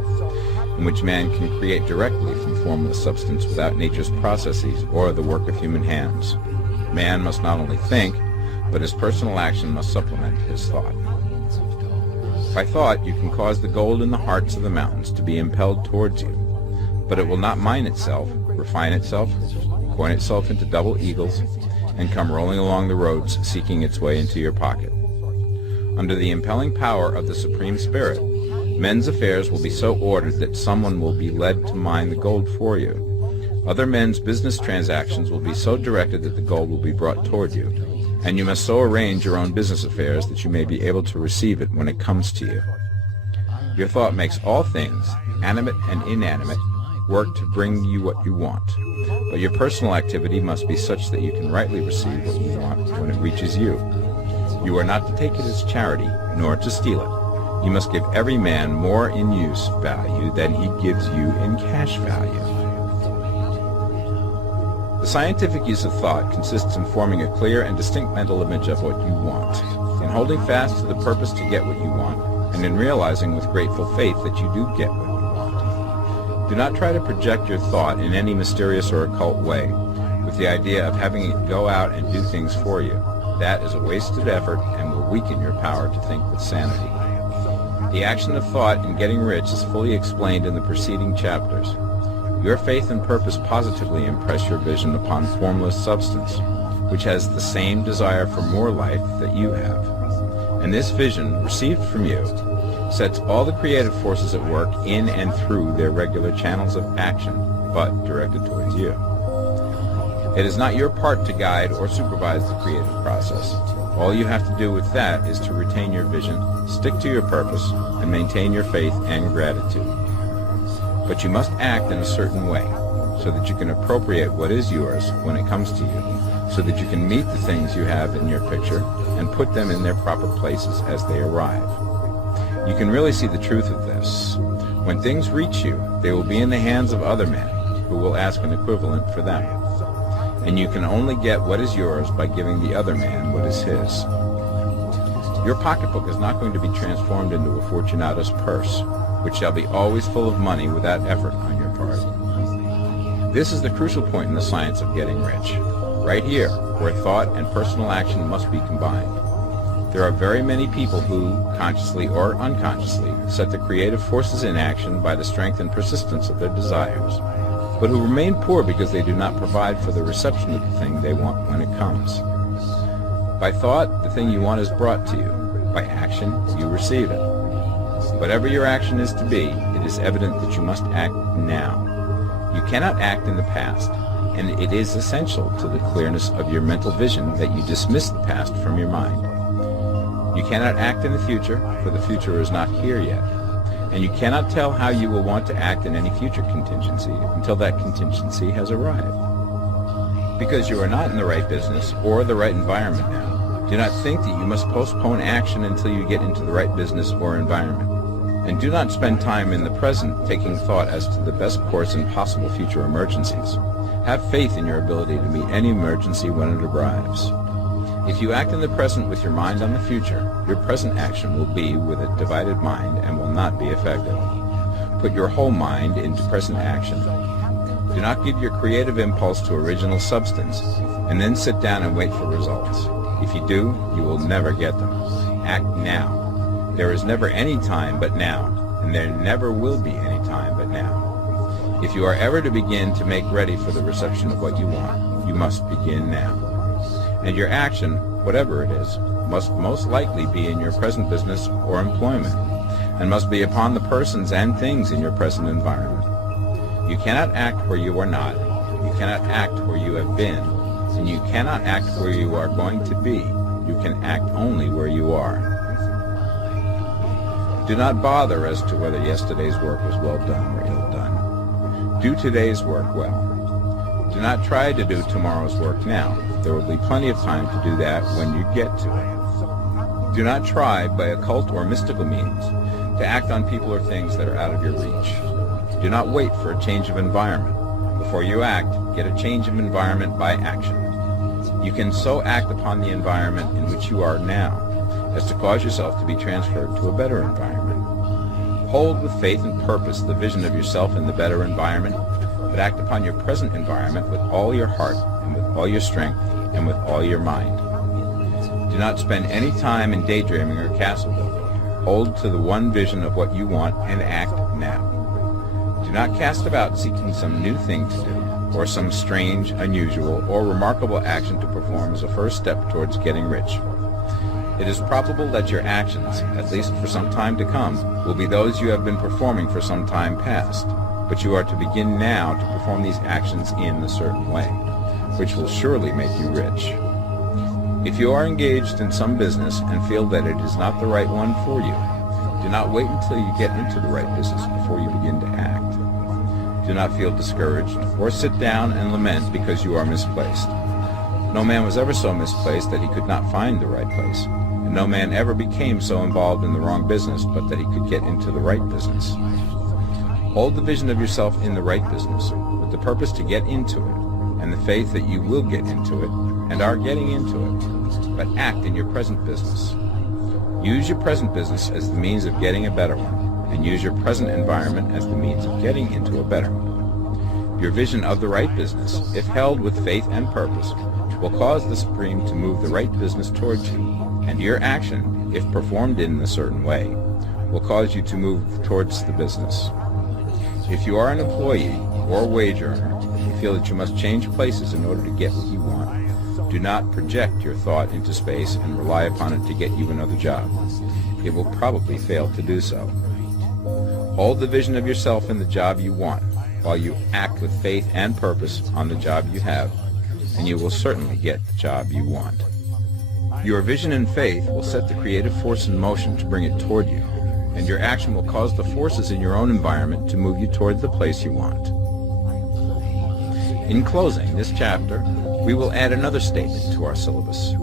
in which man can create directly from formless substance without nature's processes or the work of human hands. Man must not only think, but his personal action must supplement his thought. By thought, you can cause the gold in the hearts of the mountains to be impelled towards you, but it will not mine itself, refine itself, coin itself into double eagles, and come rolling along the roads seeking its way into your pocket. Under the impelling power of the Supreme Spirit, men's affairs will be so ordered that someone will be led to mine the gold for you. Other men's business transactions will be so directed that the gold will be brought toward you, and you must so arrange your own business affairs that you may be able to receive it when it comes to you. Your thought makes all things, animate and inanimate, work to bring you what you want, but your personal activity must be such that you can rightly receive what you want when it reaches you. You are not to take it as charity, nor to steal it. You must give every man more in use value than he gives you in cash value. The scientific use of thought consists in forming a clear and distinct mental image of what you want, in holding fast to the purpose to get what you want, and in realizing with grateful faith that you do get what you want. Do not try to project your thought in any mysterious or occult way, with the idea of having it go out and do things for you. That is a wasted effort and will weaken your power to think with sanity. The action of thought in getting rich is fully explained in the preceding chapters. Your faith and purpose positively impress your vision upon formless substance, which has the same desire for more life that you have. And this vision, received from you, sets all the creative forces at work in and through their regular channels of action, but directed towards you. It is not your part to guide or supervise the creative process. All you have to do with that is to retain your vision, stick to your purpose, and maintain your faith and gratitude. But you must act in a certain way, so that you can appropriate what is yours when it comes to you, so that you can meet the things you have in your picture and put them in their proper places as they arrive. You can really see the truth of this. When things reach you, they will be in the hands of other men, who will ask an equivalent for them. And you can only get what is yours by giving the other man what is his. Your pocketbook is not going to be transformed into a Fortunato's purse, which shall be always full of money without effort on your part. This is the crucial point in the science of getting rich, right here, where thought and personal action must be combined. There are very many people who, consciously or unconsciously, set the creative forces in action by the strength and persistence of their desires, but who remain poor because they do not provide for the reception of the thing they want when it comes. By thought, the thing you want is brought to you. By action, you receive it. Whatever your action is to be, it is evident that you must act now. You cannot act in the past, and it is essential to the clearness of your mental vision that you dismiss the past from your mind. You cannot act in the future, for the future is not here yet. And you cannot tell how you will want to act in any future contingency until that contingency has arrived. Because you are not in the right business or the right environment now, do not think that you must postpone action until you get into the right business or environment. And do not spend time in the present taking thought as to the best course in possible future emergencies. Have faith in your ability to meet any emergency when it arrives. If you act in the present with your mind on the future, your present action will be with a divided mind and will not be effective. Put your whole mind into present action. Do not give your creative impulse to original substance, and then sit down and wait for results. If you do, you will never get them. Act now. There is never any time but now, and there never will be any time but now. If you are ever to begin to make ready for the reception of what you want, you must begin now. And your action, whatever it is, must most likely be in your present business or employment, and must be upon the persons and things in your present environment. You cannot act where you are not, you cannot act where you have been, and you cannot act where you are going to be. You can act only where you are. Do not bother as to whether yesterday's work was well done or ill done. Do today's work well. Do not try to do tomorrow's work now. There will be plenty of time to do that when you get to it. Do not try, by occult or mystical means, to act on people or things that are out of your reach. Do not wait for a change of environment. Before you act, get a change of environment by action. You can so act upon the environment in which you are now as to cause yourself to be transferred to a better environment. Hold with faith and purpose the vision of yourself in the better environment, but act upon your present environment with all your heart and with all your strength and with all your mind. Do not spend any time in daydreaming or castle building. Hold to the one vision of what you want and act now. Do not cast about seeking some new thing to do, or some strange, unusual, or remarkable action to perform as a first step towards getting rich. It is probable that your actions, at least for some time to come, will be those you have been performing for some time past, but you are to begin now to perform these actions in a certain way, which will surely make you rich. If you are engaged in some business and feel that it is not the right one for you, do not wait until you get into the right business before you begin to act. Do not feel discouraged or sit down and lament because you are misplaced. No man was ever so misplaced that he could not find the right place, and No man ever became so involved in the wrong business but that he could get into the right business. Hold the vision of yourself in the right business, with the purpose to get into it, and the faith that you will get into it, and are getting into it, but act in your present business. Use your present business as the means of getting a better one, and use your present environment as the means of getting into a better one. Your vision of the right business, if held with faith and purpose, will cause the Supreme to move the right business towards you, and your action, if performed in a certain way, will cause you to move towards the business. If you are an employee or a wage earner, and you feel that you must change places in order to get what you want, do not project your thought into space and rely upon it to get you another job. It will probably fail to do so. Hold the vision of yourself in the job you want, while you act with faith and purpose on the job you have, and you will certainly get the job you want. Your vision and faith will set the creative force in motion to bring it toward you, and your action will cause the forces in your own environment to move you toward the place you want. In closing this chapter, we will add another statement to our syllabus.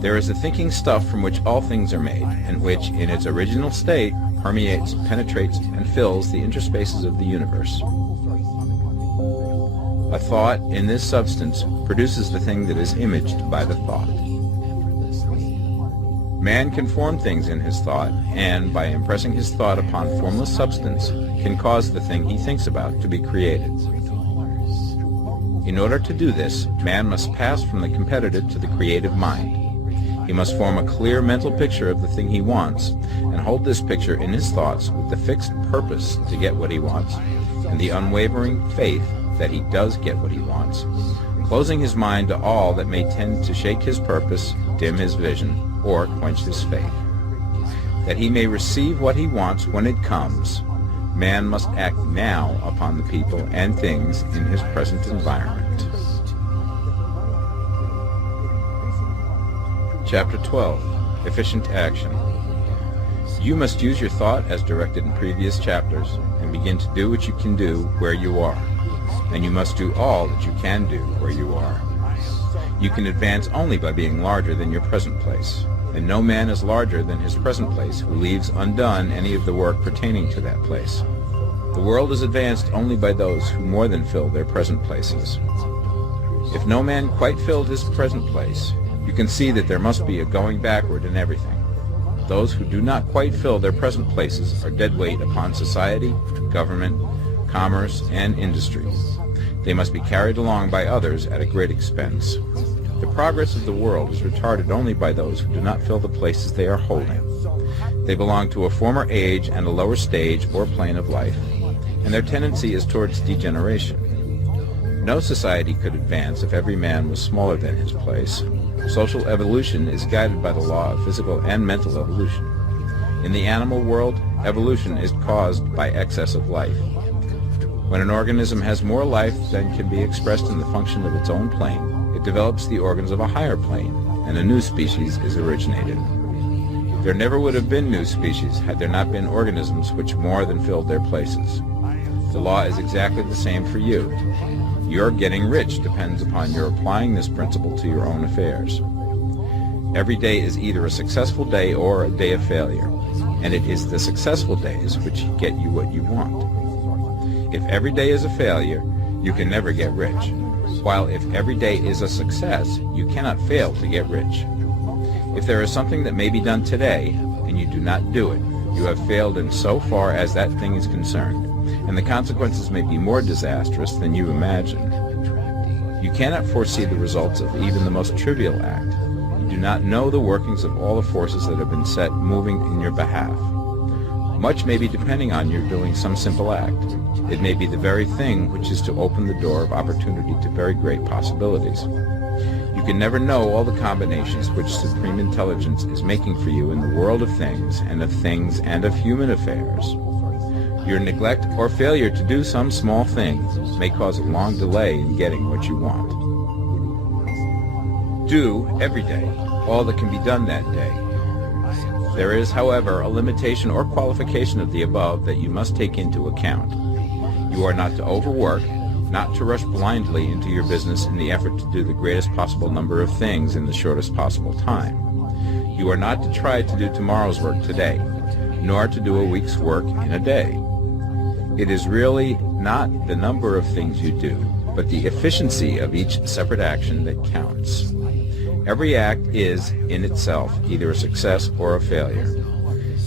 There is a thinking stuff from which all things are made, and which, in its original state, permeates, penetrates, and fills the interspaces of the universe. A thought in this substance produces the thing that is imaged by the thought. Man can form things in his thought, and by impressing his thought upon formless substance, can cause the thing he thinks about to be created. In order to do this, man must pass from the competitive to the creative mind. He must form a clear mental picture of the thing he wants, and hold this picture in his thoughts with the fixed purpose to get what he wants, and the unwavering faith that he does get what he wants, closing his mind to all that may tend to shake his purpose, dim his vision, or quench his faith. That he may receive what he wants when it comes, man must act now upon the people and things in his present environment. Chapter 12. Efficient Action. You must use your thought as directed in previous chapters, and begin to do what you can do where you are. And you must do all that you can do where you are. You can advance only by being larger than your present place, and no man is larger than his present place who leaves undone any of the work pertaining to that place. The world is advanced only by those who more than fill their present places. If no man quite filled his present place, you can see that there must be a going backward in everything. Those who do not quite fill their present places are dead weight upon society, government, commerce, and industry. They must be carried along by others at a great expense. The progress of the world is retarded only by those who do not fill the places they are holding. They belong to a former age and a lower stage or plane of life, and their tendency is towards degeneration. No society could advance if every man was smaller than his place. Social evolution is guided by the law of physical and mental evolution. In the animal world, evolution is caused by excess of life. When an organism has more life than can be expressed in the function of its own plane, it develops the organs of a higher plane, and a new species is originated. There never would have been new species had there not been organisms which more than filled their places. The law is exactly the same for you. Your getting rich depends upon your applying this principle to your own affairs. Every day is either a successful day or a day of failure, and it is the successful days which get you what you want. If every day is a failure, you can never get rich, while if every day is a success, you cannot fail to get rich. If there is something that may be done today, and you do not do it, you have failed in so far as that thing is concerned, and the consequences may be more disastrous than you imagine. You cannot foresee the results of even the most trivial act. You do not know the workings of all the forces that have been set moving in your behalf. Much may be depending on your doing some simple act. It may be the very thing which is to open the door of opportunity to very great possibilities. You can never know all the combinations which Supreme Intelligence is making for you in the world of things and of human affairs. Your neglect or failure to do some small thing may cause a long delay in getting what you want. Do, every day, all that can be done that day. There is, however, a limitation or qualification of the above that you must take into account. You are not to overwork, not to rush blindly into your business in the effort to do the greatest possible number of things in the shortest possible time. You are not to try to do tomorrow's work today, nor to do a week's work in a day. It is really not the number of things you do, but the efficiency of each separate action that counts. Every act is, in itself, either a success or a failure.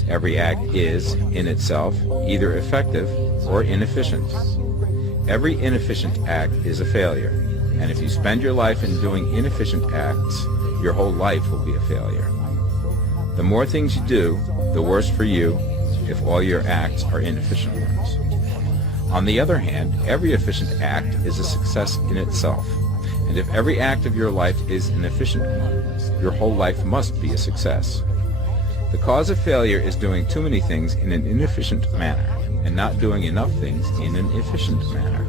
Every act is, in itself, either effective or inefficient. Every inefficient act is a failure, and if you spend your life in doing inefficient acts, your whole life will be a failure. The more things you do, the worse for you if all your acts are inefficient ones. On the other hand, every efficient act is a success in itself, and if every act of your life is an efficient one, your whole life must be a success. The cause of failure is doing too many things in an inefficient manner, and not doing enough things in an efficient manner.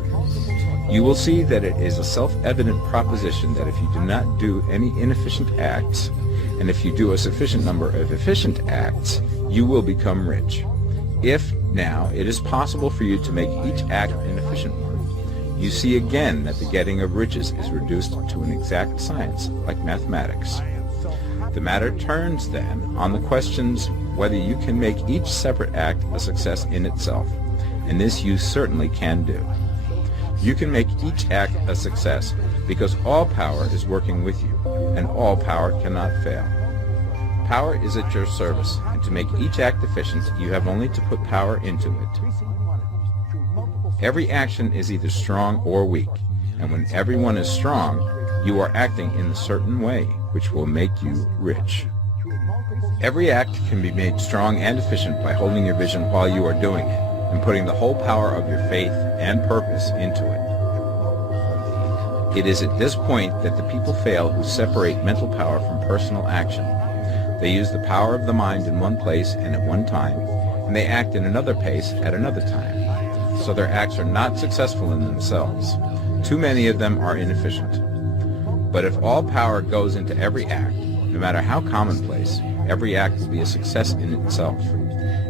You will see that it is a self-evident proposition that if you do not do any inefficient acts, and if you do a sufficient number of efficient acts, you will become rich. If, now, it is possible for you to make each act an efficient one, you see again that the getting of riches is reduced to an exact science, like mathematics. The matter turns, then, on the questions whether you can make each separate act a success in itself, and this you certainly can do. You can make each act a success because all power is working with you, and all power cannot fail. Power is at your service, and to make each act efficient, you have only to put power into it. Every action is either strong or weak, and when everyone is strong, you are acting in a certain way, which will make you rich. Every act can be made strong and efficient by holding your vision while you are doing it, and putting the whole power of your faith and purpose into it. It is at this point that the people fail who separate mental power from personal action. They use the power of the mind in one place and at one time, and they act in another place at another time. So their acts are not successful in themselves. Too many of them are inefficient. But if all power goes into every act, no matter how commonplace, every act will be a success in itself.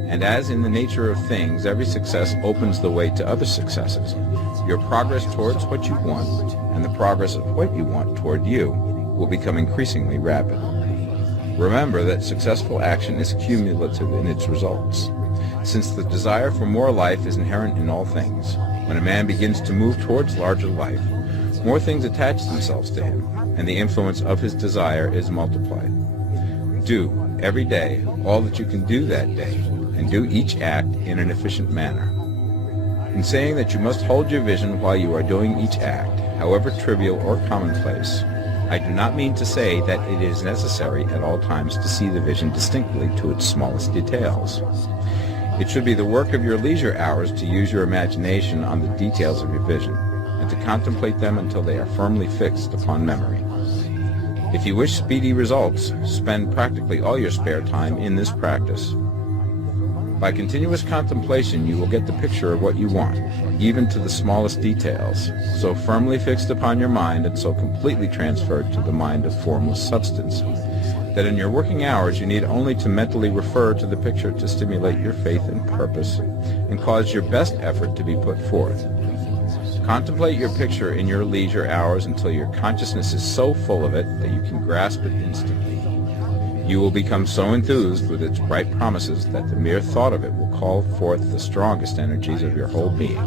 And as in the nature of things, every success opens the way to other successes. Your progress towards what you want, and the progress of what you want toward you, will become increasingly rapid. Remember that successful action is cumulative in its results. Since the desire for more life is inherent in all things, when a man begins to move towards larger life, more things attach themselves to him, and the influence of his desire is multiplied. Do, every day, all that you can do that day, and do each act in an efficient manner. In saying that you must hold your vision while you are doing each act, however trivial or commonplace, I do not mean to say that it is necessary at all times to see the vision distinctly to its smallest details. It should be the work of your leisure hours to use your imagination on the details of your vision, and to contemplate them until they are firmly fixed upon memory. If you wish speedy results, spend practically all your spare time in this practice. By continuous contemplation, you will get the picture of what you want, even to the smallest details, so firmly fixed upon your mind and so completely transferred to the mind of formless substance, that in your working hours you need only to mentally refer to the picture to stimulate your faith and purpose, and cause your best effort to be put forth. Contemplate your picture in your leisure hours until your consciousness is so full of it that you can grasp it instantly. You will become so enthused with its bright promises that the mere thought of it will call forth the strongest energies of your whole being.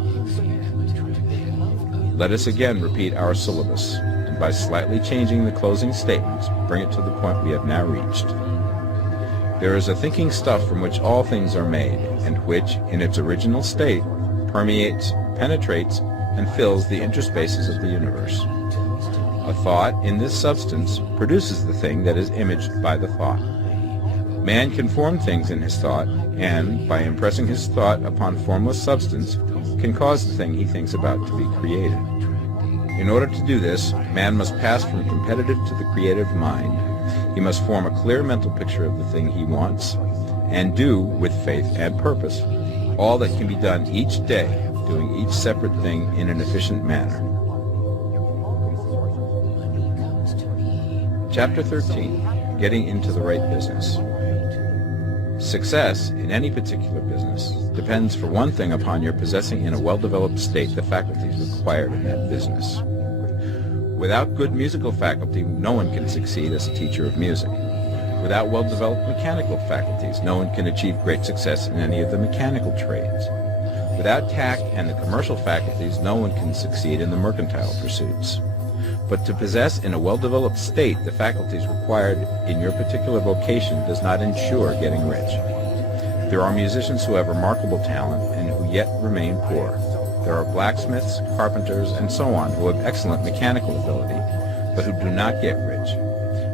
Let us again repeat our syllabus, and by slightly changing the closing statements, bring it to the point we have now reached. There is a thinking stuff from which all things are made, and which, in its original state, permeates, penetrates, and fills the interspaces of the universe. A thought in this substance produces the thing that is imaged by the thought. Man can form things in his thought, and, by impressing his thought upon formless substance, can cause the thing he thinks about to be created. In order to do this, man must pass from competitive to the creative mind. He must form a clear mental picture of the thing he wants, and do, with faith and purpose, all that can be done each day, doing each separate thing in an efficient manner. Chapter 13. Getting into the right business. Success in any particular business depends for one thing upon your possessing in a well-developed state the faculties required in that business. Without good musical faculty, no one can succeed as a teacher of music. Without well-developed mechanical faculties, no one can achieve great success in any of the mechanical trades. Without tact and the commercial faculties, no one can succeed in the mercantile pursuits. But to possess in a well-developed state the faculties required in your particular vocation does not ensure getting rich. There are musicians who have remarkable talent and who yet remain poor. There are blacksmiths, carpenters, and so on who have excellent mechanical ability, but who do not get rich.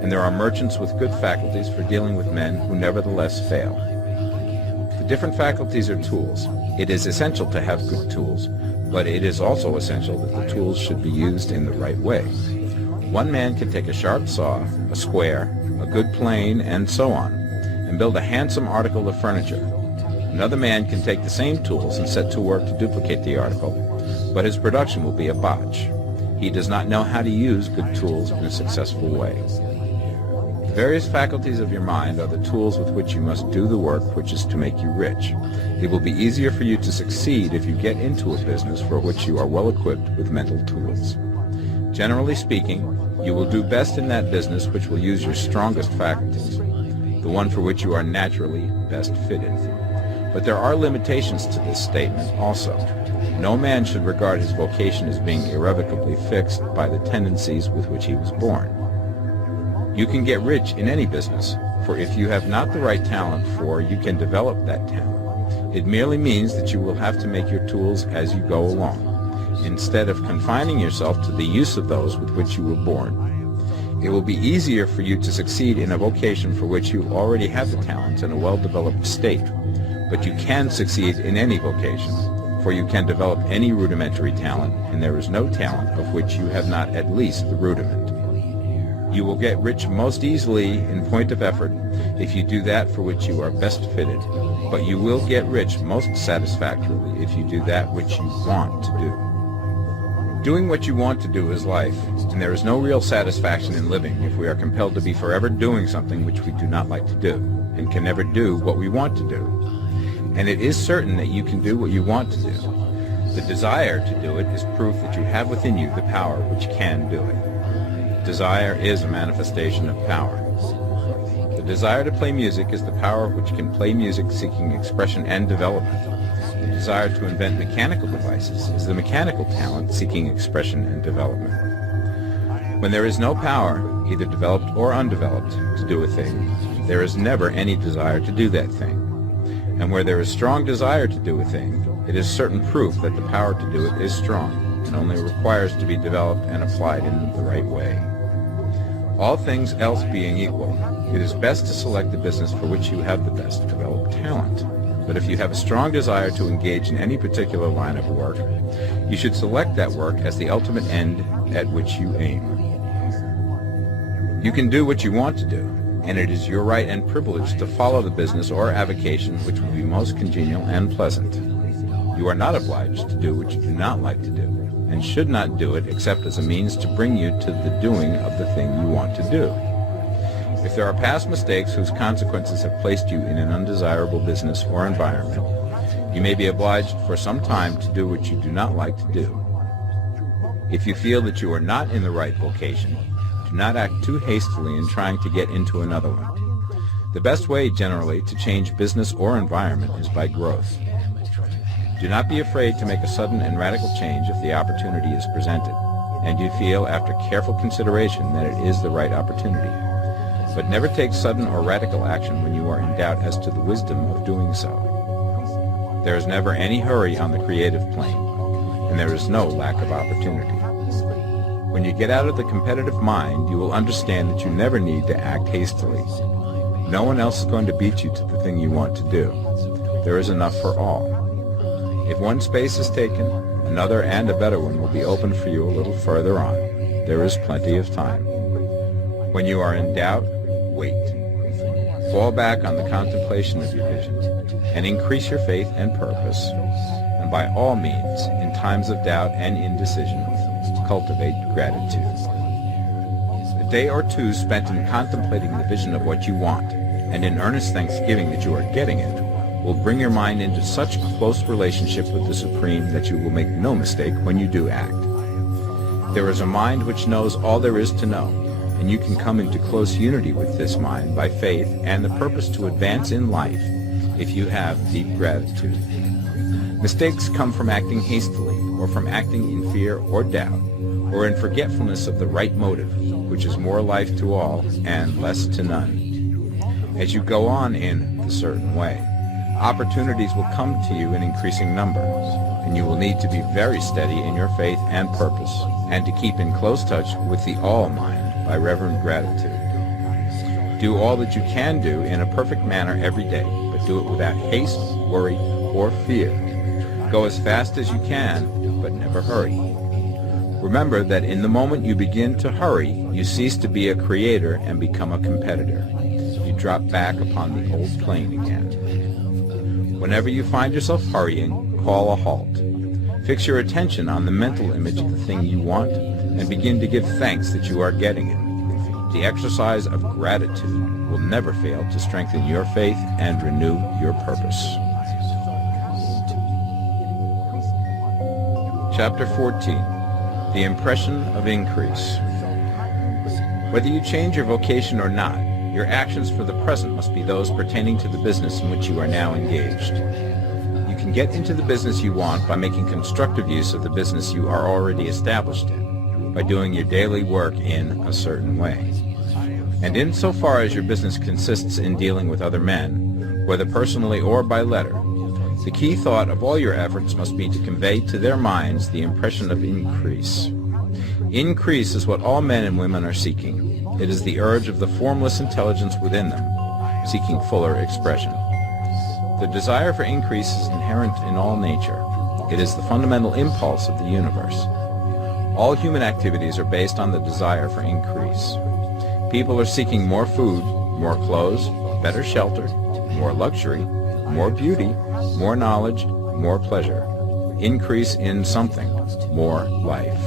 And there are merchants with good faculties for dealing with men who nevertheless fail. The different faculties are tools. It is essential to have good tools, but it is also essential that the tools should be used in the right way. One man can take a sharp saw, a square, a good plane, and so on, and build a handsome article of furniture. Another man can take the same tools and set to work to duplicate the article, but his production will be a botch. He does not know how to use good tools in a successful way. The various faculties of your mind are the tools with which you must do the work which is to make you rich. It will be easier for you to succeed if you get into a business for which you are well equipped with mental tools. Generally speaking, you will do best in that business which will use your strongest faculties, the one for which you are naturally best fitted. But there are limitations to this statement also. No man should regard his vocation as being irrevocably fixed by the tendencies with which he was born. You can get rich in any business, for if you have not the right talent you can develop that talent. It merely means that you will have to make your tools as you go along, instead of confining yourself to the use of those with which you were born. It will be easier for you to succeed in a vocation for which you already have the talents in a well-developed state, but you can succeed in any vocation, for you can develop any rudimentary talent, and there is no talent of which you have not at least the rudiment. You will get rich most easily in point of effort if you do that for which you are best fitted, but you will get rich most satisfactorily if you do that which you want to do. Doing what you want to do is life, and there is no real satisfaction in living if we are compelled to be forever doing something which we do not like to do, and can never do what we want to do. And it is certain that you can do what you want to do. The desire to do it is proof that you have within you the power which can do it. Desire is a manifestation of power. The desire to play music is the power which can play music seeking expression and development. The desire to invent mechanical devices is the mechanical talent seeking expression and development. When there is no power, either developed or undeveloped, to do a thing, there is never any desire to do that thing. And where there is strong desire to do a thing, it is certain proof that the power to do it is strong, and only requires to be developed and applied in the right way. All things else being equal, it is best to select the business for which you have the best developed talent. But if you have a strong desire to engage in any particular line of work, you should select that work as the ultimate end at which you aim. You can do what you want to do, and it is your right and privilege to follow the business or avocation which will be most congenial and pleasant. You are not obliged to do what you do not like to do, and should not do it except as a means to bring you to the doing of the thing you want to do. If there are past mistakes whose consequences have placed you in an undesirable business or environment, you may be obliged for some time to do what you do not like to do. If you feel that you are not in the right vocation, do not act too hastily in trying to get into another one. The best way, generally, to change business or environment is by growth. Do not be afraid to make a sudden and radical change if the opportunity is presented, and you feel after careful consideration that it is the right opportunity. But never take sudden or radical action when you are in doubt as to the wisdom of doing so. There is never any hurry on the creative plane, and there is no lack of opportunity. When you get out of the competitive mind, you will understand that you never need to act hastily. No one else is going to beat you to the thing you want to do. There is enough for all. If one space is taken, another and a better one will be opened for you a little further on. There is plenty of time. When you are in doubt, wait. Fall back on the contemplation of your vision, and increase your faith and purpose. And by all means, in times of doubt and indecision, cultivate gratitude. A day or two spent in contemplating the vision of what you want, and in earnest thanksgiving that you are getting it, will bring your mind into such close relationship with the Supreme that you will make no mistake when you do act. There is a mind which knows all there is to know, and you can come into close unity with this mind by faith and the purpose to advance in life if you have deep gratitude. Mistakes come from acting hastily, or from acting in fear or doubt, or in forgetfulness of the right motive, which is more life to all and less to none. As you go on in the certain way, opportunities will come to you in increasing numbers, and you will need to be very steady in your faith and purpose, and to keep in close touch with the All-Mind by reverent gratitude. Do all that you can do in a perfect manner every day, but do it without haste, worry, or fear. Go as fast as you can, but never hurry. Remember that in the moment you begin to hurry, you cease to be a creator and become a competitor. You drop back upon the old plane again. Whenever you find yourself hurrying, call a halt. Fix your attention on the mental image of the thing you want and begin to give thanks that you are getting it. The exercise of gratitude will never fail to strengthen your faith and renew your purpose. Chapter 14. The Impression of Increase. Whether you change your vocation or not, your actions for the present must be those pertaining to the business in which you are now engaged. You can get into the business you want by making constructive use of the business you are already established in, by doing your daily work in a certain way. And insofar as your business consists in dealing with other men, whether personally or by letter, the key thought of all your efforts must be to convey to their minds the impression of increase. Increase is what all men and women are seeking. It is the urge of the formless intelligence within them, seeking fuller expression. The desire for increase is inherent in all nature. It is the fundamental impulse of the universe. All human activities are based on the desire for increase. People are seeking more food, more clothes, better shelter, more luxury, more beauty, more knowledge, more pleasure. Increase in something, more life.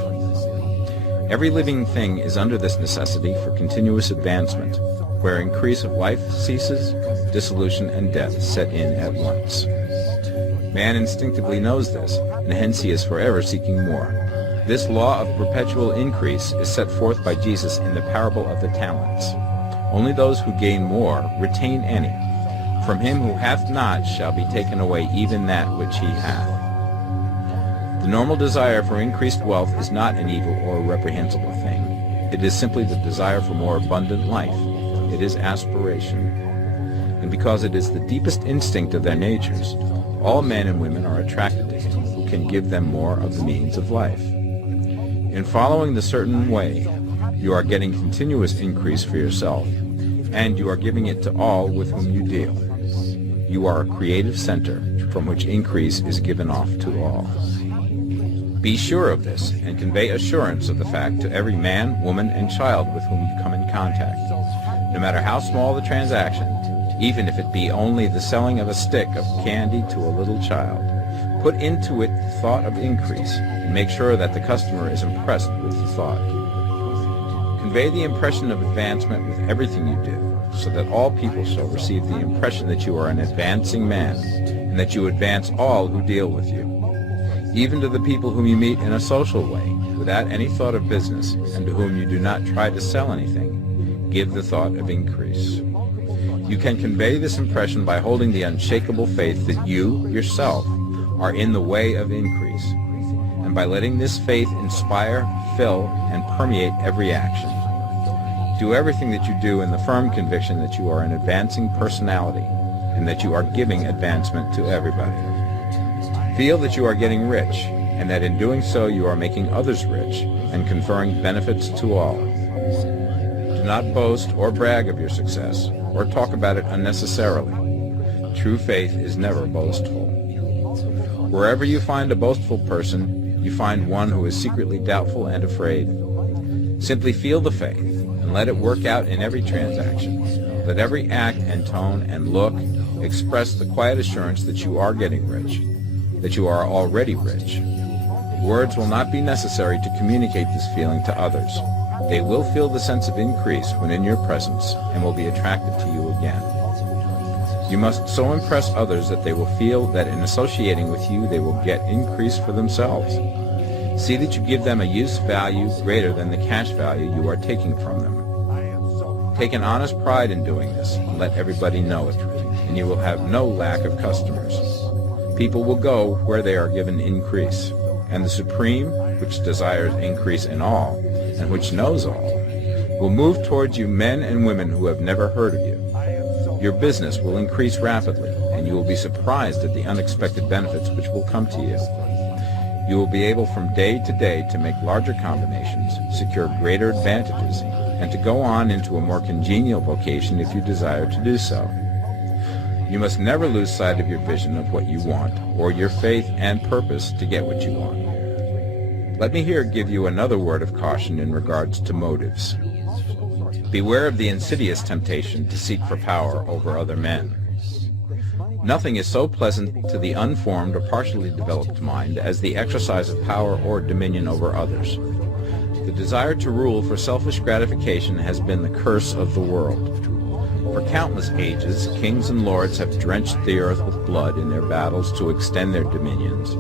Every living thing is under this necessity for continuous advancement. Where increase of life ceases, dissolution and death set in at once. Man instinctively knows this, and hence he is forever seeking more. This law of perpetual increase is set forth by Jesus in the parable of the talents. Only those who gain more retain any. From him who hath not shall be taken away even that which he hath. The normal desire for increased wealth is not an evil or reprehensible thing. It is simply the desire for more abundant life. It is aspiration. And because it is the deepest instinct of their natures, all men and women are attracted to him who can give them more of the means of life. In following the certain way, you are getting continuous increase for yourself, and you are giving it to all with whom you deal. You are a creative center from which increase is given off to all. Be sure of this and convey assurance of the fact to every man, woman, and child with whom you come in contact. No matter how small the transaction, even if it be only the selling of a stick of candy to a little child, put into it the thought of increase and make sure that the customer is impressed with the thought. Convey the impression of advancement with everything you do, so that all people shall receive the impression that you are an advancing man, and that you advance all who deal with you. Even to the people whom you meet in a social way, without any thought of business, and to whom you do not try to sell anything, give the thought of increase. You can convey this impression by holding the unshakable faith that you, yourself, are in the way of increase, and by letting this faith inspire, fill, and permeate every action. Do everything that you do in the firm conviction that you are an advancing personality, and that you are giving advancement to everybody. Feel that you are getting rich, and that in doing so you are making others rich, and conferring benefits to all. Do not boast or brag of your success, or talk about it unnecessarily. True faith is never boastful. Wherever you find a boastful person, you find one who is secretly doubtful and afraid. Simply feel the faith, and let it work out in every transaction. Let every act and tone and look express the quiet assurance that you are getting rich, that you are already rich. Words will not be necessary to communicate this feeling to others. They will feel the sense of increase when in your presence and will be attracted to you again. You must so impress others that they will feel that in associating with you they will get increase for themselves. See that you give them a use value greater than the cash value you are taking from them. Take an honest pride in doing this, and let everybody know it, and you will have no lack of customers. People will go where they are given increase, and the Supreme, which desires increase in all, and which knows all, will move towards you men and women who have never heard of you. Your business will increase rapidly, and you will be surprised at the unexpected benefits which will come to you. You will be able from day to day to make larger combinations, secure greater advantages, and to go on into a more congenial vocation if you desire to do so. You must never lose sight of your vision of what you want, or your faith and purpose to get what you want. Let me here give you another word of caution in regards to motives. Beware of the insidious temptation to seek for power over other men. Nothing is so pleasant to the unformed or partially developed mind as the exercise of power or dominion over others. The desire to rule for selfish gratification has been the curse of the world. For countless ages, kings and lords have drenched the earth with blood in their battles to extend their dominions.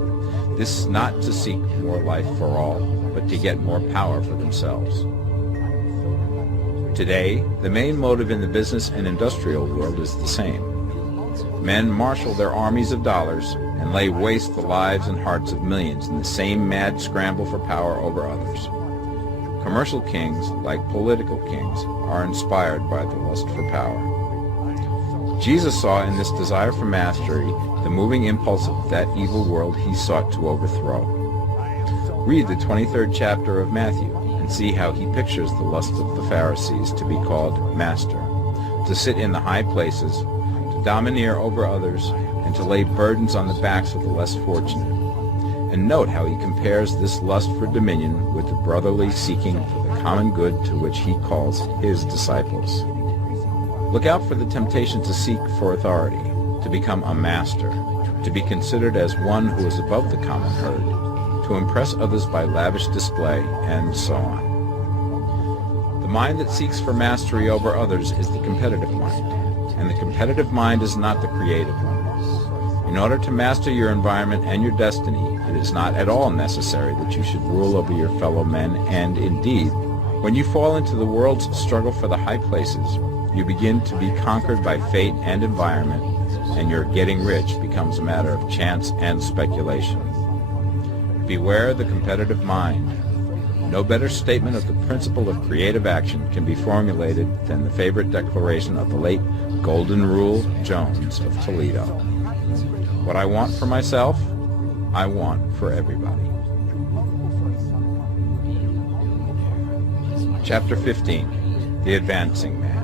This is not to seek more life for all, but to get more power for themselves. Today, the main motive in the business and industrial world is the same. Men marshal their armies of dollars and lay waste the lives and hearts of millions in the same mad scramble for power over others. Commercial kings, like political kings, are inspired by the lust for power. Jesus saw in this desire for mastery the moving impulse of that evil world he sought to overthrow. Read the 23rd chapter of Matthew and see how he pictures the lust of the Pharisees to be called master, to sit in the high places, to domineer over others, and to lay burdens on the backs of the less fortunate. And note how he compares this lust for dominion with the brotherly seeking for the common good to which he calls his disciples. Look out for the temptation to seek for authority, to become a master, to be considered as one who is above the common herd, to impress others by lavish display, and so on. The mind that seeks for mastery over others is the competitive mind, and the competitive mind is not the creative one. In order to master your environment and your destiny, it is not at all necessary that you should rule over your fellow men, and indeed, when you fall into the world's struggle for the high places, you begin to be conquered by fate and environment, and your getting rich becomes a matter of chance and speculation. Beware the competitive mind. No better statement of the principle of creative action can be formulated than the favorite declaration of the late Golden Rule Jones of Toledo. What I want for myself, I want for everybody. Chapter 15. The Advancing Man.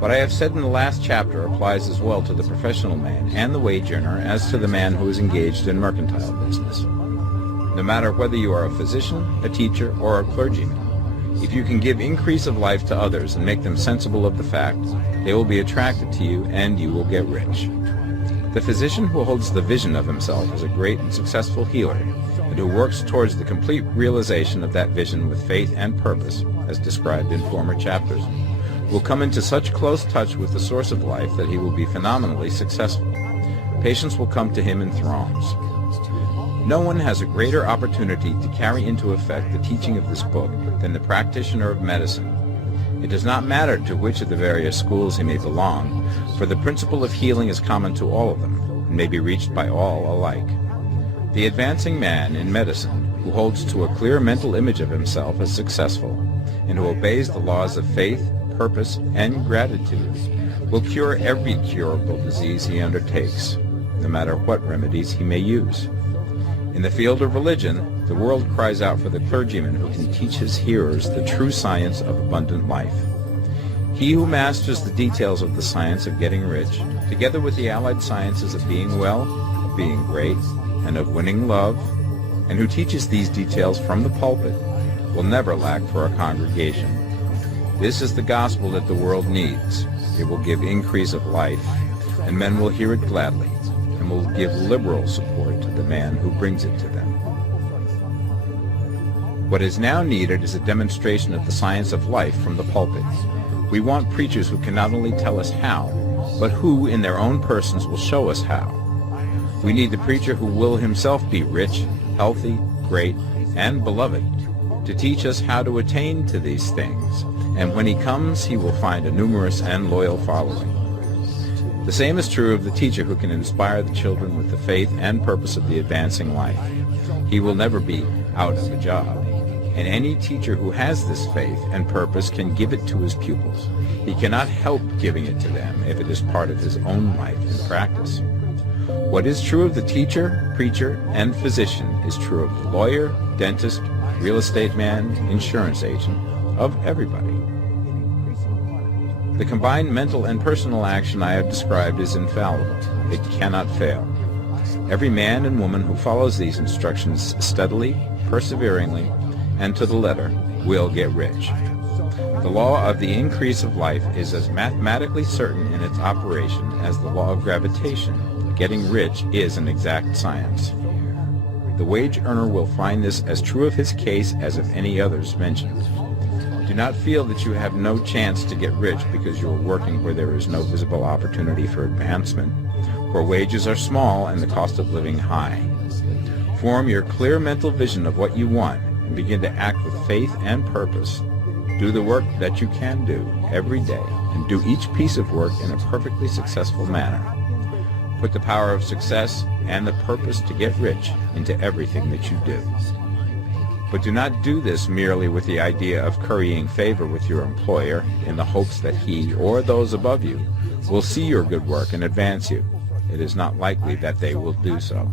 What I have said in the last chapter applies as well to the professional man and the wage earner as to the man who is engaged in mercantile business. No matter whether you are a physician, a teacher, or a clergyman, if you can give increase of life to others and make them sensible of the fact, they will be attracted to you and you will get rich. The physician who holds the vision of himself as a great and successful healer, and who works towards the complete realization of that vision with faith and purpose, as described in former chapters, will come into such close touch with the source of life that he will be phenomenally successful. Patients will come to him in throngs. No one has a greater opportunity to carry into effect the teaching of this book than the practitioner of medicine. It does not matter to which of the various schools he may belong, for the principle of healing is common to all of them, and may be reached by all alike. The advancing man in medicine, who holds to a clear mental image of himself as successful, and who obeys the laws of faith, purpose, and gratitude, will cure every curable disease he undertakes, no matter what remedies he may use. In the field of religion, the world cries out for the clergyman who can teach his hearers the true science of abundant life. He who masters the details of the science of getting rich, together with the allied sciences of being well, of being great, and of winning love, and who teaches these details from the pulpit, will never lack for a congregation. This is the gospel that the world needs. It will give increase of life, and men will hear it gladly, and will give liberal support to the man who brings it to them. What is now needed is a demonstration of the science of life from the pulpit. We want preachers who can not only tell us how, but who in their own persons will show us how. We need the preacher who will himself be rich, healthy, great, and beloved, to teach us how to attain to these things, and when he comes, he will find a numerous and loyal following. The same is true of the teacher who can inspire the children with the faith and purpose of the advancing life. He will never be out of a job. And any teacher who has this faith and purpose can give it to his pupils. He cannot help giving it to them if it is part of his own life and practice. What is true of the teacher, preacher, and physician is true of the lawyer, dentist, real estate man, insurance agent, of everybody. The combined mental and personal action I have described is infallible. It cannot fail. Every man and woman who follows these instructions steadily, perseveringly, and to the letter will get rich. The law of the increase of life is as mathematically certain in its operation as the law of gravitation. Getting rich is an exact science. The wage earner will find this as true of his case as of any others mentioned. Do not feel that you have no chance to get rich because you are working where there is no visible opportunity for advancement, where wages are small and the cost of living high. Form your clear mental vision of what you want and begin to act with faith and purpose. Do the work that you can do every day and do each piece of work in a perfectly successful manner. Put the power of success and the purpose to get rich into everything that you do. But do not do this merely with the idea of currying favor with your employer in the hopes that he or those above you will see your good work and advance you. It is not likely that they will do so.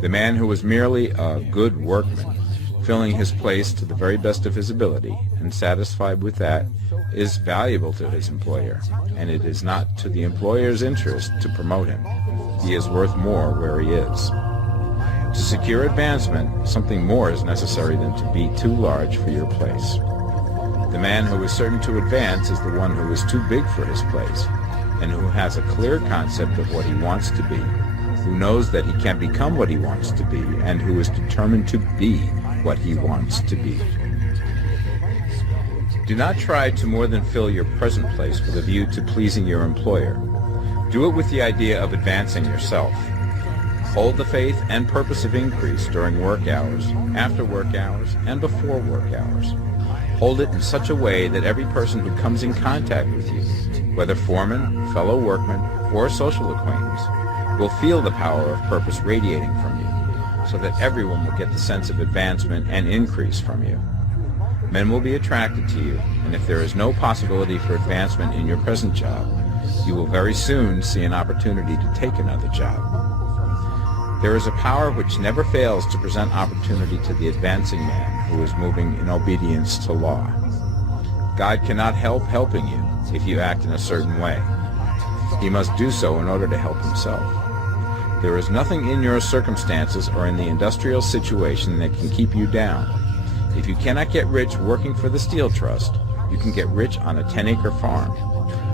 The man who is merely a good workman, filling his place to the very best of his ability and satisfied with that, is valuable to his employer, and it is not to the employer's interest to promote him. He is worth more where he is. To secure advancement, something more is necessary than to be too large for your place. The man who is certain to advance is the one who is too big for his place, and who has a clear concept of what he wants to be, who knows that he can become what he wants to be, and who is determined to be what he wants to be. Do not try to more than fill your present place with a view to pleasing your employer. Do it with the idea of advancing yourself. Hold the faith and purpose of increase during work hours, after work hours, and before work hours. Hold it in such a way that every person who comes in contact with you, whether foreman, fellow workman, or social acquaintance, will feel the power of purpose radiating from you, so that everyone will get the sense of advancement and increase from you. Men will be attracted to you, and if there is no possibility for advancement in your present job, you will very soon see an opportunity to take another job. There is a power which never fails to present opportunity to the advancing man who is moving in obedience to law. God cannot help helping you if you act in a certain way. He must do so in order to help himself. There is nothing in your circumstances or in the industrial situation that can keep you down. If you cannot get rich working for the Steel Trust, you can get rich on a 10-acre farm.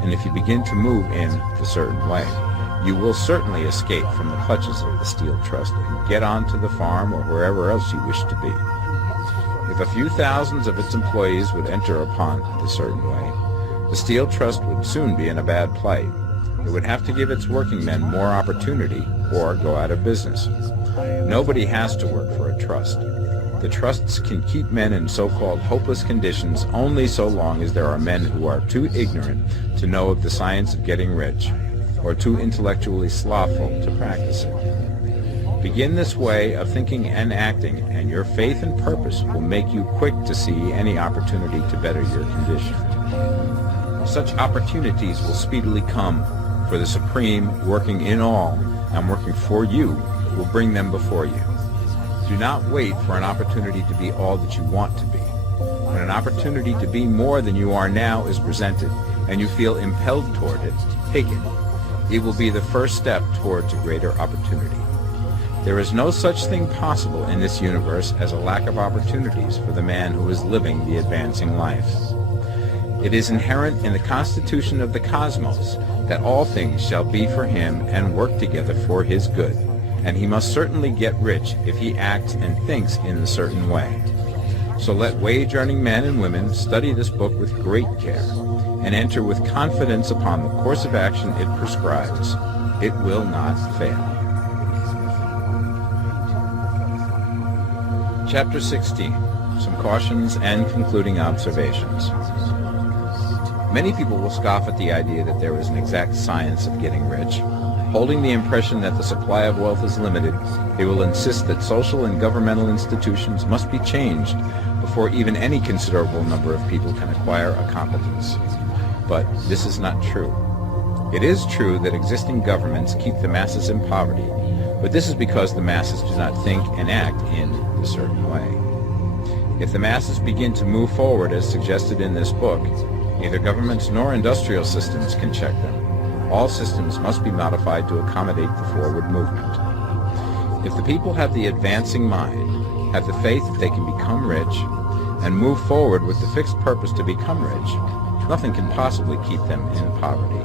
And if you begin to move in a certain way, you will certainly escape from the clutches of the Steel Trust and get on to the farm or wherever else you wish to be. If a few thousands of its employees would enter upon the certain way, the Steel Trust would soon be in a bad plight. It would have to give its working men more opportunity or go out of business. Nobody has to work for a trust. The trusts can keep men in so-called hopeless conditions only so long as there are men who are too ignorant to know of the science of getting rich, or too intellectually slothful to practice it. Begin this way of thinking and acting, and your faith and purpose will make you quick to see any opportunity to better your condition. Such opportunities will speedily come, for the Supreme, working in all and working for you, will bring them before you. Do not wait for an opportunity to be all that you want to be. When an opportunity to be more than you are now is presented, and you feel impelled toward it, take it. It will be the first step towards a greater opportunity. There is no such thing possible in this universe as a lack of opportunities for the man who is living the advancing life. It is inherent in the constitution of the cosmos that all things shall be for him and work together for his good, and he must certainly get rich if he acts and thinks in a certain way. So let wage-earning men and women study this book with great care, and enter with confidence upon the course of action it prescribes. It will not fail. Chapter 16. Some cautions and concluding observations. Many people will scoff at the idea that there is an exact science of getting rich. Holding the impression that the supply of wealth is limited, they will insist that social and governmental institutions must be changed before even any considerable number of people can acquire a competence. But this is not true. It is true that existing governments keep the masses in poverty, but this is because the masses do not think and act in a certain way. If the masses begin to move forward as suggested in this book, neither governments nor industrial systems can check them. All systems must be modified to accommodate the forward movement. If the people have the advancing mind, have the faith that they can become rich, and move forward with the fixed purpose to become rich, nothing can possibly keep them in poverty.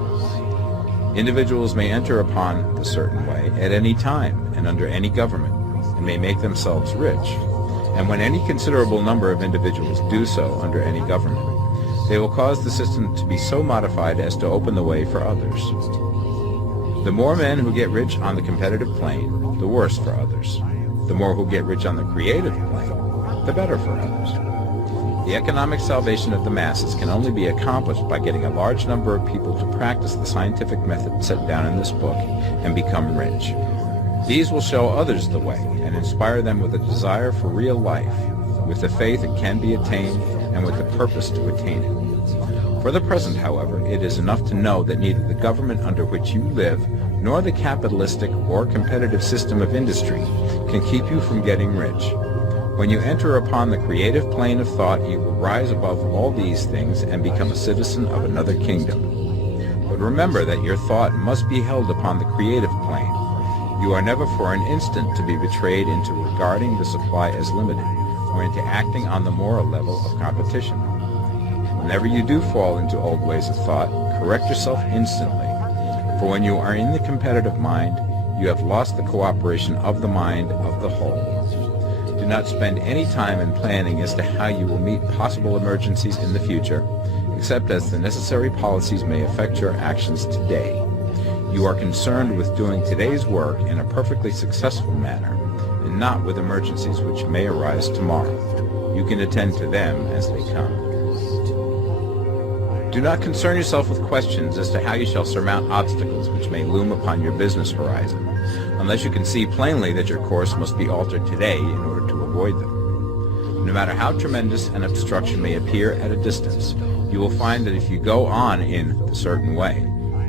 Individuals may enter upon the certain way at any time and under any government, and may make themselves rich. And when any considerable number of individuals do so under any government, they will cause the system to be so modified as to open the way for others. The more men who get rich on the competitive plane, the worse for others. The more who get rich on the creative plane, the better for others. The economic salvation of the masses can only be accomplished by getting a large number of people to practice the scientific method set down in this book and become rich. These will show others the way and inspire them with a desire for real life, with the faith it can be attained, and with the purpose to attain it. For the present, however, it is enough to know that neither the government under which you live nor the capitalistic or competitive system of industry can keep you from getting rich. When you enter upon the creative plane of thought, you will rise above all these things and become a citizen of another kingdom. But remember that your thought must be held upon the creative plane. You are never for an instant to be betrayed into regarding the supply as limited, or into acting on the moral level of competition. Whenever you do fall into old ways of thought, correct yourself instantly, for when you are in the competitive mind, you have lost the cooperation of the mind of the whole. Do not spend any time in planning as to how you will meet possible emergencies in the future, except as the necessary policies may affect your actions today. You are concerned with doing today's work in a perfectly successful manner, and not with emergencies which may arise tomorrow. You can attend to them as they come. Do not concern yourself with questions as to how you shall surmount obstacles which may loom upon your business horizon, unless you can see plainly that your course must be altered today in order to avoid them. No matter how tremendous an obstruction may appear at a distance, you will find that if you go on in a certain way,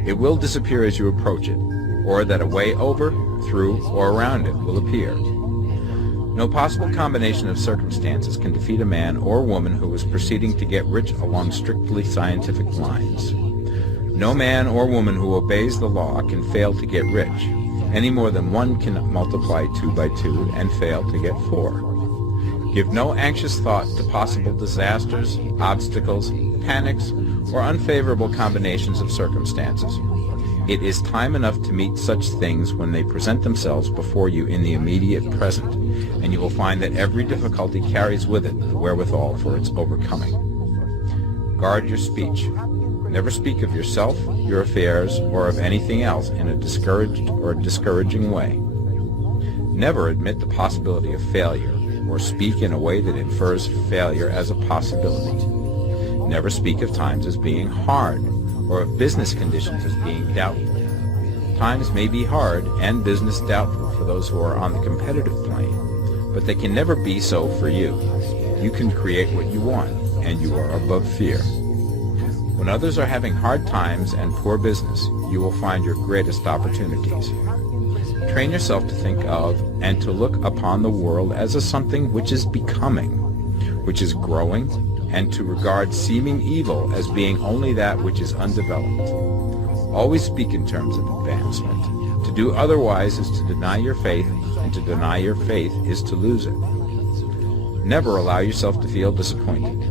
it will disappear as you approach it, or that a way over, through, or around it will appear. No possible combination of circumstances can defeat a man or woman who is proceeding to get rich along strictly scientific lines. No man or woman who obeys the law can fail to get rich, any more than one can multiply 2 by 2 and fail to get 4. Give no anxious thought to possible disasters, obstacles, panics, or unfavorable combinations of circumstances. It is time enough to meet such things when they present themselves before you in the immediate present, and you will find that every difficulty carries with it the wherewithal for its overcoming. Guard your speech. Never speak of yourself, your affairs, or of anything else in a discouraged or discouraging way. Never admit the possibility of failure, or speak in a way that infers failure as a possibility. Never speak of times as being hard, or of business conditions as being doubtful. Times may be hard and business doubtful for those who are on the competitive plane, but they can never be so for you. You can create what you want, and you are above fear. When others are having hard times and poor business, you will find your greatest opportunities. Train yourself to think of and to look upon the world as a something which is becoming, which is growing, and to regard seeming evil as being only that which is undeveloped. Always speak in terms of advancement. To do otherwise is to deny your faith, and to deny your faith is to lose it. Never allow yourself to feel disappointed.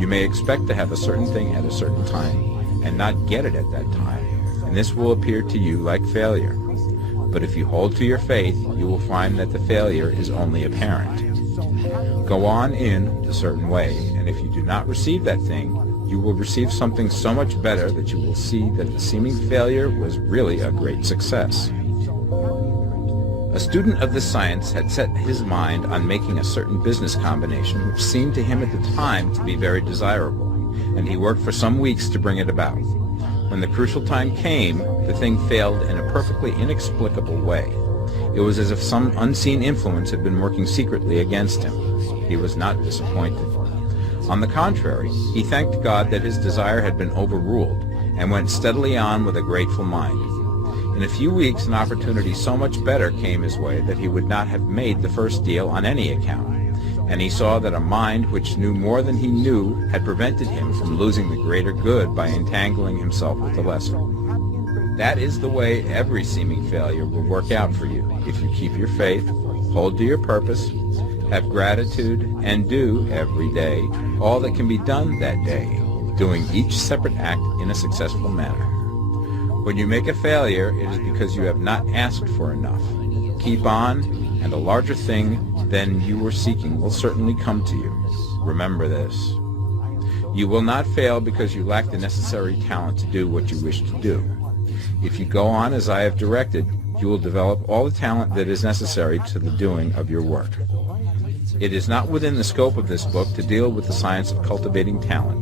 You may expect to have a certain thing at a certain time, and not get it at that time, and this will appear to you like failure. But if you hold to your faith, you will find that the failure is only apparent. Go on in a certain way, and if you do not receive that thing, you will receive something so much better that you will see that the seeming failure was really a great success. A student of this science had set his mind on making a certain business combination which seemed to him at the time to be very desirable, and he worked for some weeks to bring it about. When the crucial time came, the thing failed in a perfectly inexplicable way. It was as if some unseen influence had been working secretly against him. He was not disappointed. On the contrary, he thanked God that his desire had been overruled, and went steadily on with a grateful mind. In a few weeks, an opportunity so much better came his way that he would not have made the first deal on any account, and he saw that a mind which knew more than he knew had prevented him from losing the greater good by entangling himself with the lesser. That is the way every seeming failure will work out for you if you keep your faith, hold to your purpose, have gratitude, and do every day all that can be done that day, doing each separate act in a successful manner. When you make a failure, it is because you have not asked for enough. Keep on, and a larger thing than you were seeking will certainly come to you. Remember this. You will not fail because you lack the necessary talent to do what you wish to do. If you go on as I have directed, you will develop all the talent that is necessary to the doing of your work. It is not within the scope of this book to deal with the science of cultivating talent,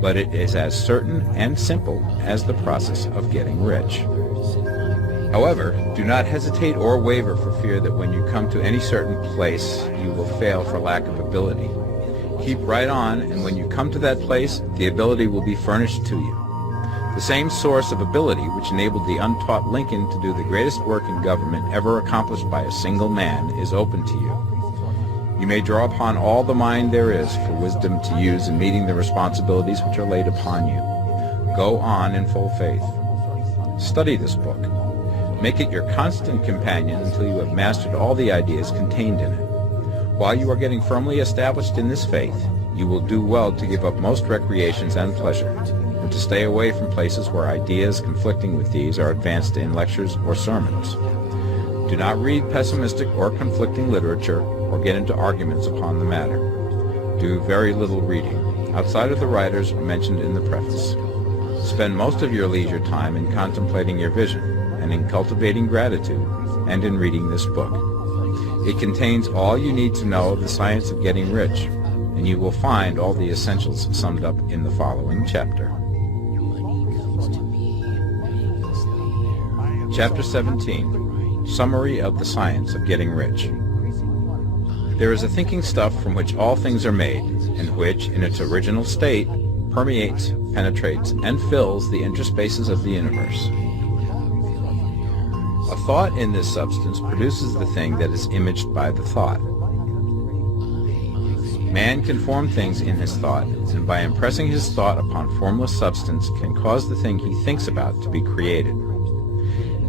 but it is as certain and simple as the process of getting rich. However, do not hesitate or waver for fear that when you come to any certain place, you will fail for lack of ability. Keep right on, and when you come to that place, the ability will be furnished to you. The same source of ability which enabled the untaught Lincoln to do the greatest work in government ever accomplished by a single man is open to you. You may draw upon all the mind there is for wisdom to use in meeting the responsibilities which are laid upon you. Go on in full faith. Study this book. Make it your constant companion until you have mastered all the ideas contained in it. While you are getting firmly established in this faith, you will do well to give up most recreations and pleasure, and to stay away from places where ideas conflicting with these are advanced in lectures or sermons. Do not read pessimistic or conflicting literature or get into arguments upon the matter. Do very little reading, outside of the writers mentioned in the preface. Spend most of your leisure time in contemplating your vision, and in cultivating gratitude, and in reading this book. It contains all you need to know of the science of getting rich, and you will find all the essentials summed up in the following chapter. Chapter 17. Summary of the Science of Getting Rich. There is a thinking stuff from which all things are made, and which, in its original state, permeates, penetrates, and fills the interspaces of the universe. A thought in this substance produces the thing that is imaged by the thought. Man can form things in his thought, and by impressing his thought upon formless substance can cause the thing he thinks about to be created.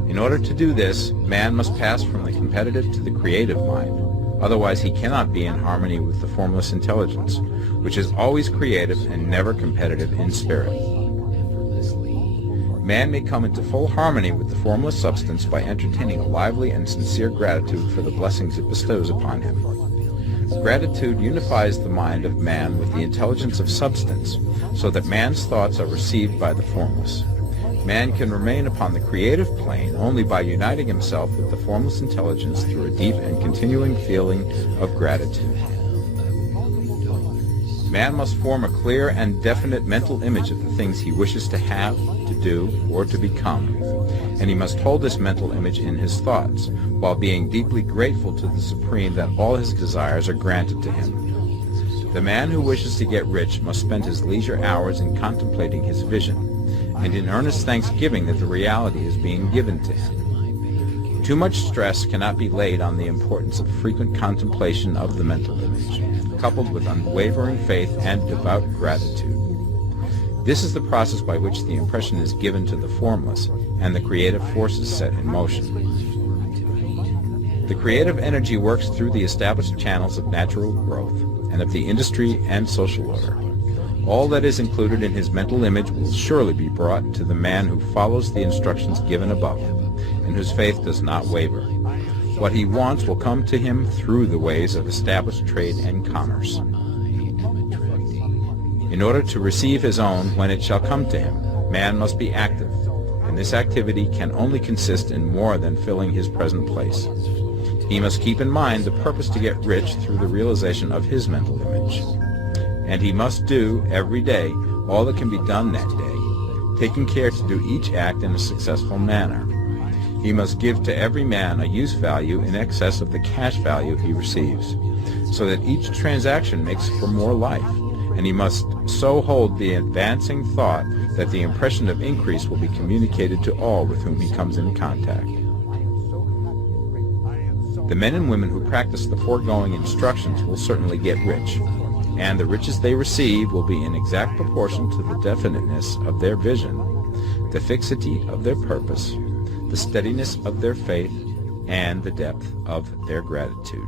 In order to do this, man must pass from the competitive to the creative mind. Otherwise he cannot be in harmony with the formless intelligence, which is always creative and never competitive in spirit. Man may come into full harmony with the formless substance by entertaining a lively and sincere gratitude for the blessings it bestows upon him. Gratitude unifies the mind of man with the intelligence of substance, so that man's thoughts are received by the formless. Man can remain upon the creative plane only by uniting himself with the formless intelligence through a deep and continuing feeling of gratitude. Man must form a clear and definite mental image of the things he wishes to have, to do, or to become, and he must hold this mental image in his thoughts, while being deeply grateful to the Supreme that all his desires are granted to him. The man who wishes to get rich must spend his leisure hours in contemplating his vision, and in earnest thanksgiving that the reality is being given to him. Too much stress cannot be laid on the importance of frequent contemplation of the mental image, coupled with unwavering faith and devout gratitude. This is the process by which the impression is given to the formless, and the creative forces set in motion. The creative energy works through the established channels of natural growth, and of the industry and social order. All that is included in his mental image will surely be brought to the man who follows the instructions given above, and whose faith does not waver. What he wants will come to him through the ways of established trade and commerce. In order to receive his own when it shall come to him, man must be active, and this activity can only consist in more than filling his present place. He must keep in mind the purpose to get rich through the realization of his mental image. And he must do, every day, all that can be done that day, taking care to do each act in a successful manner. He must give to every man a use value in excess of the cash value he receives, so that each transaction makes for more life, and he must so hold the advancing thought that the impression of increase will be communicated to all with whom he comes in contact. The men and women who practice the foregoing instructions will certainly get rich, and the riches they receive will be in exact proportion to the definiteness of their vision, the fixity of their purpose, the steadiness of their faith, and the depth of their gratitude.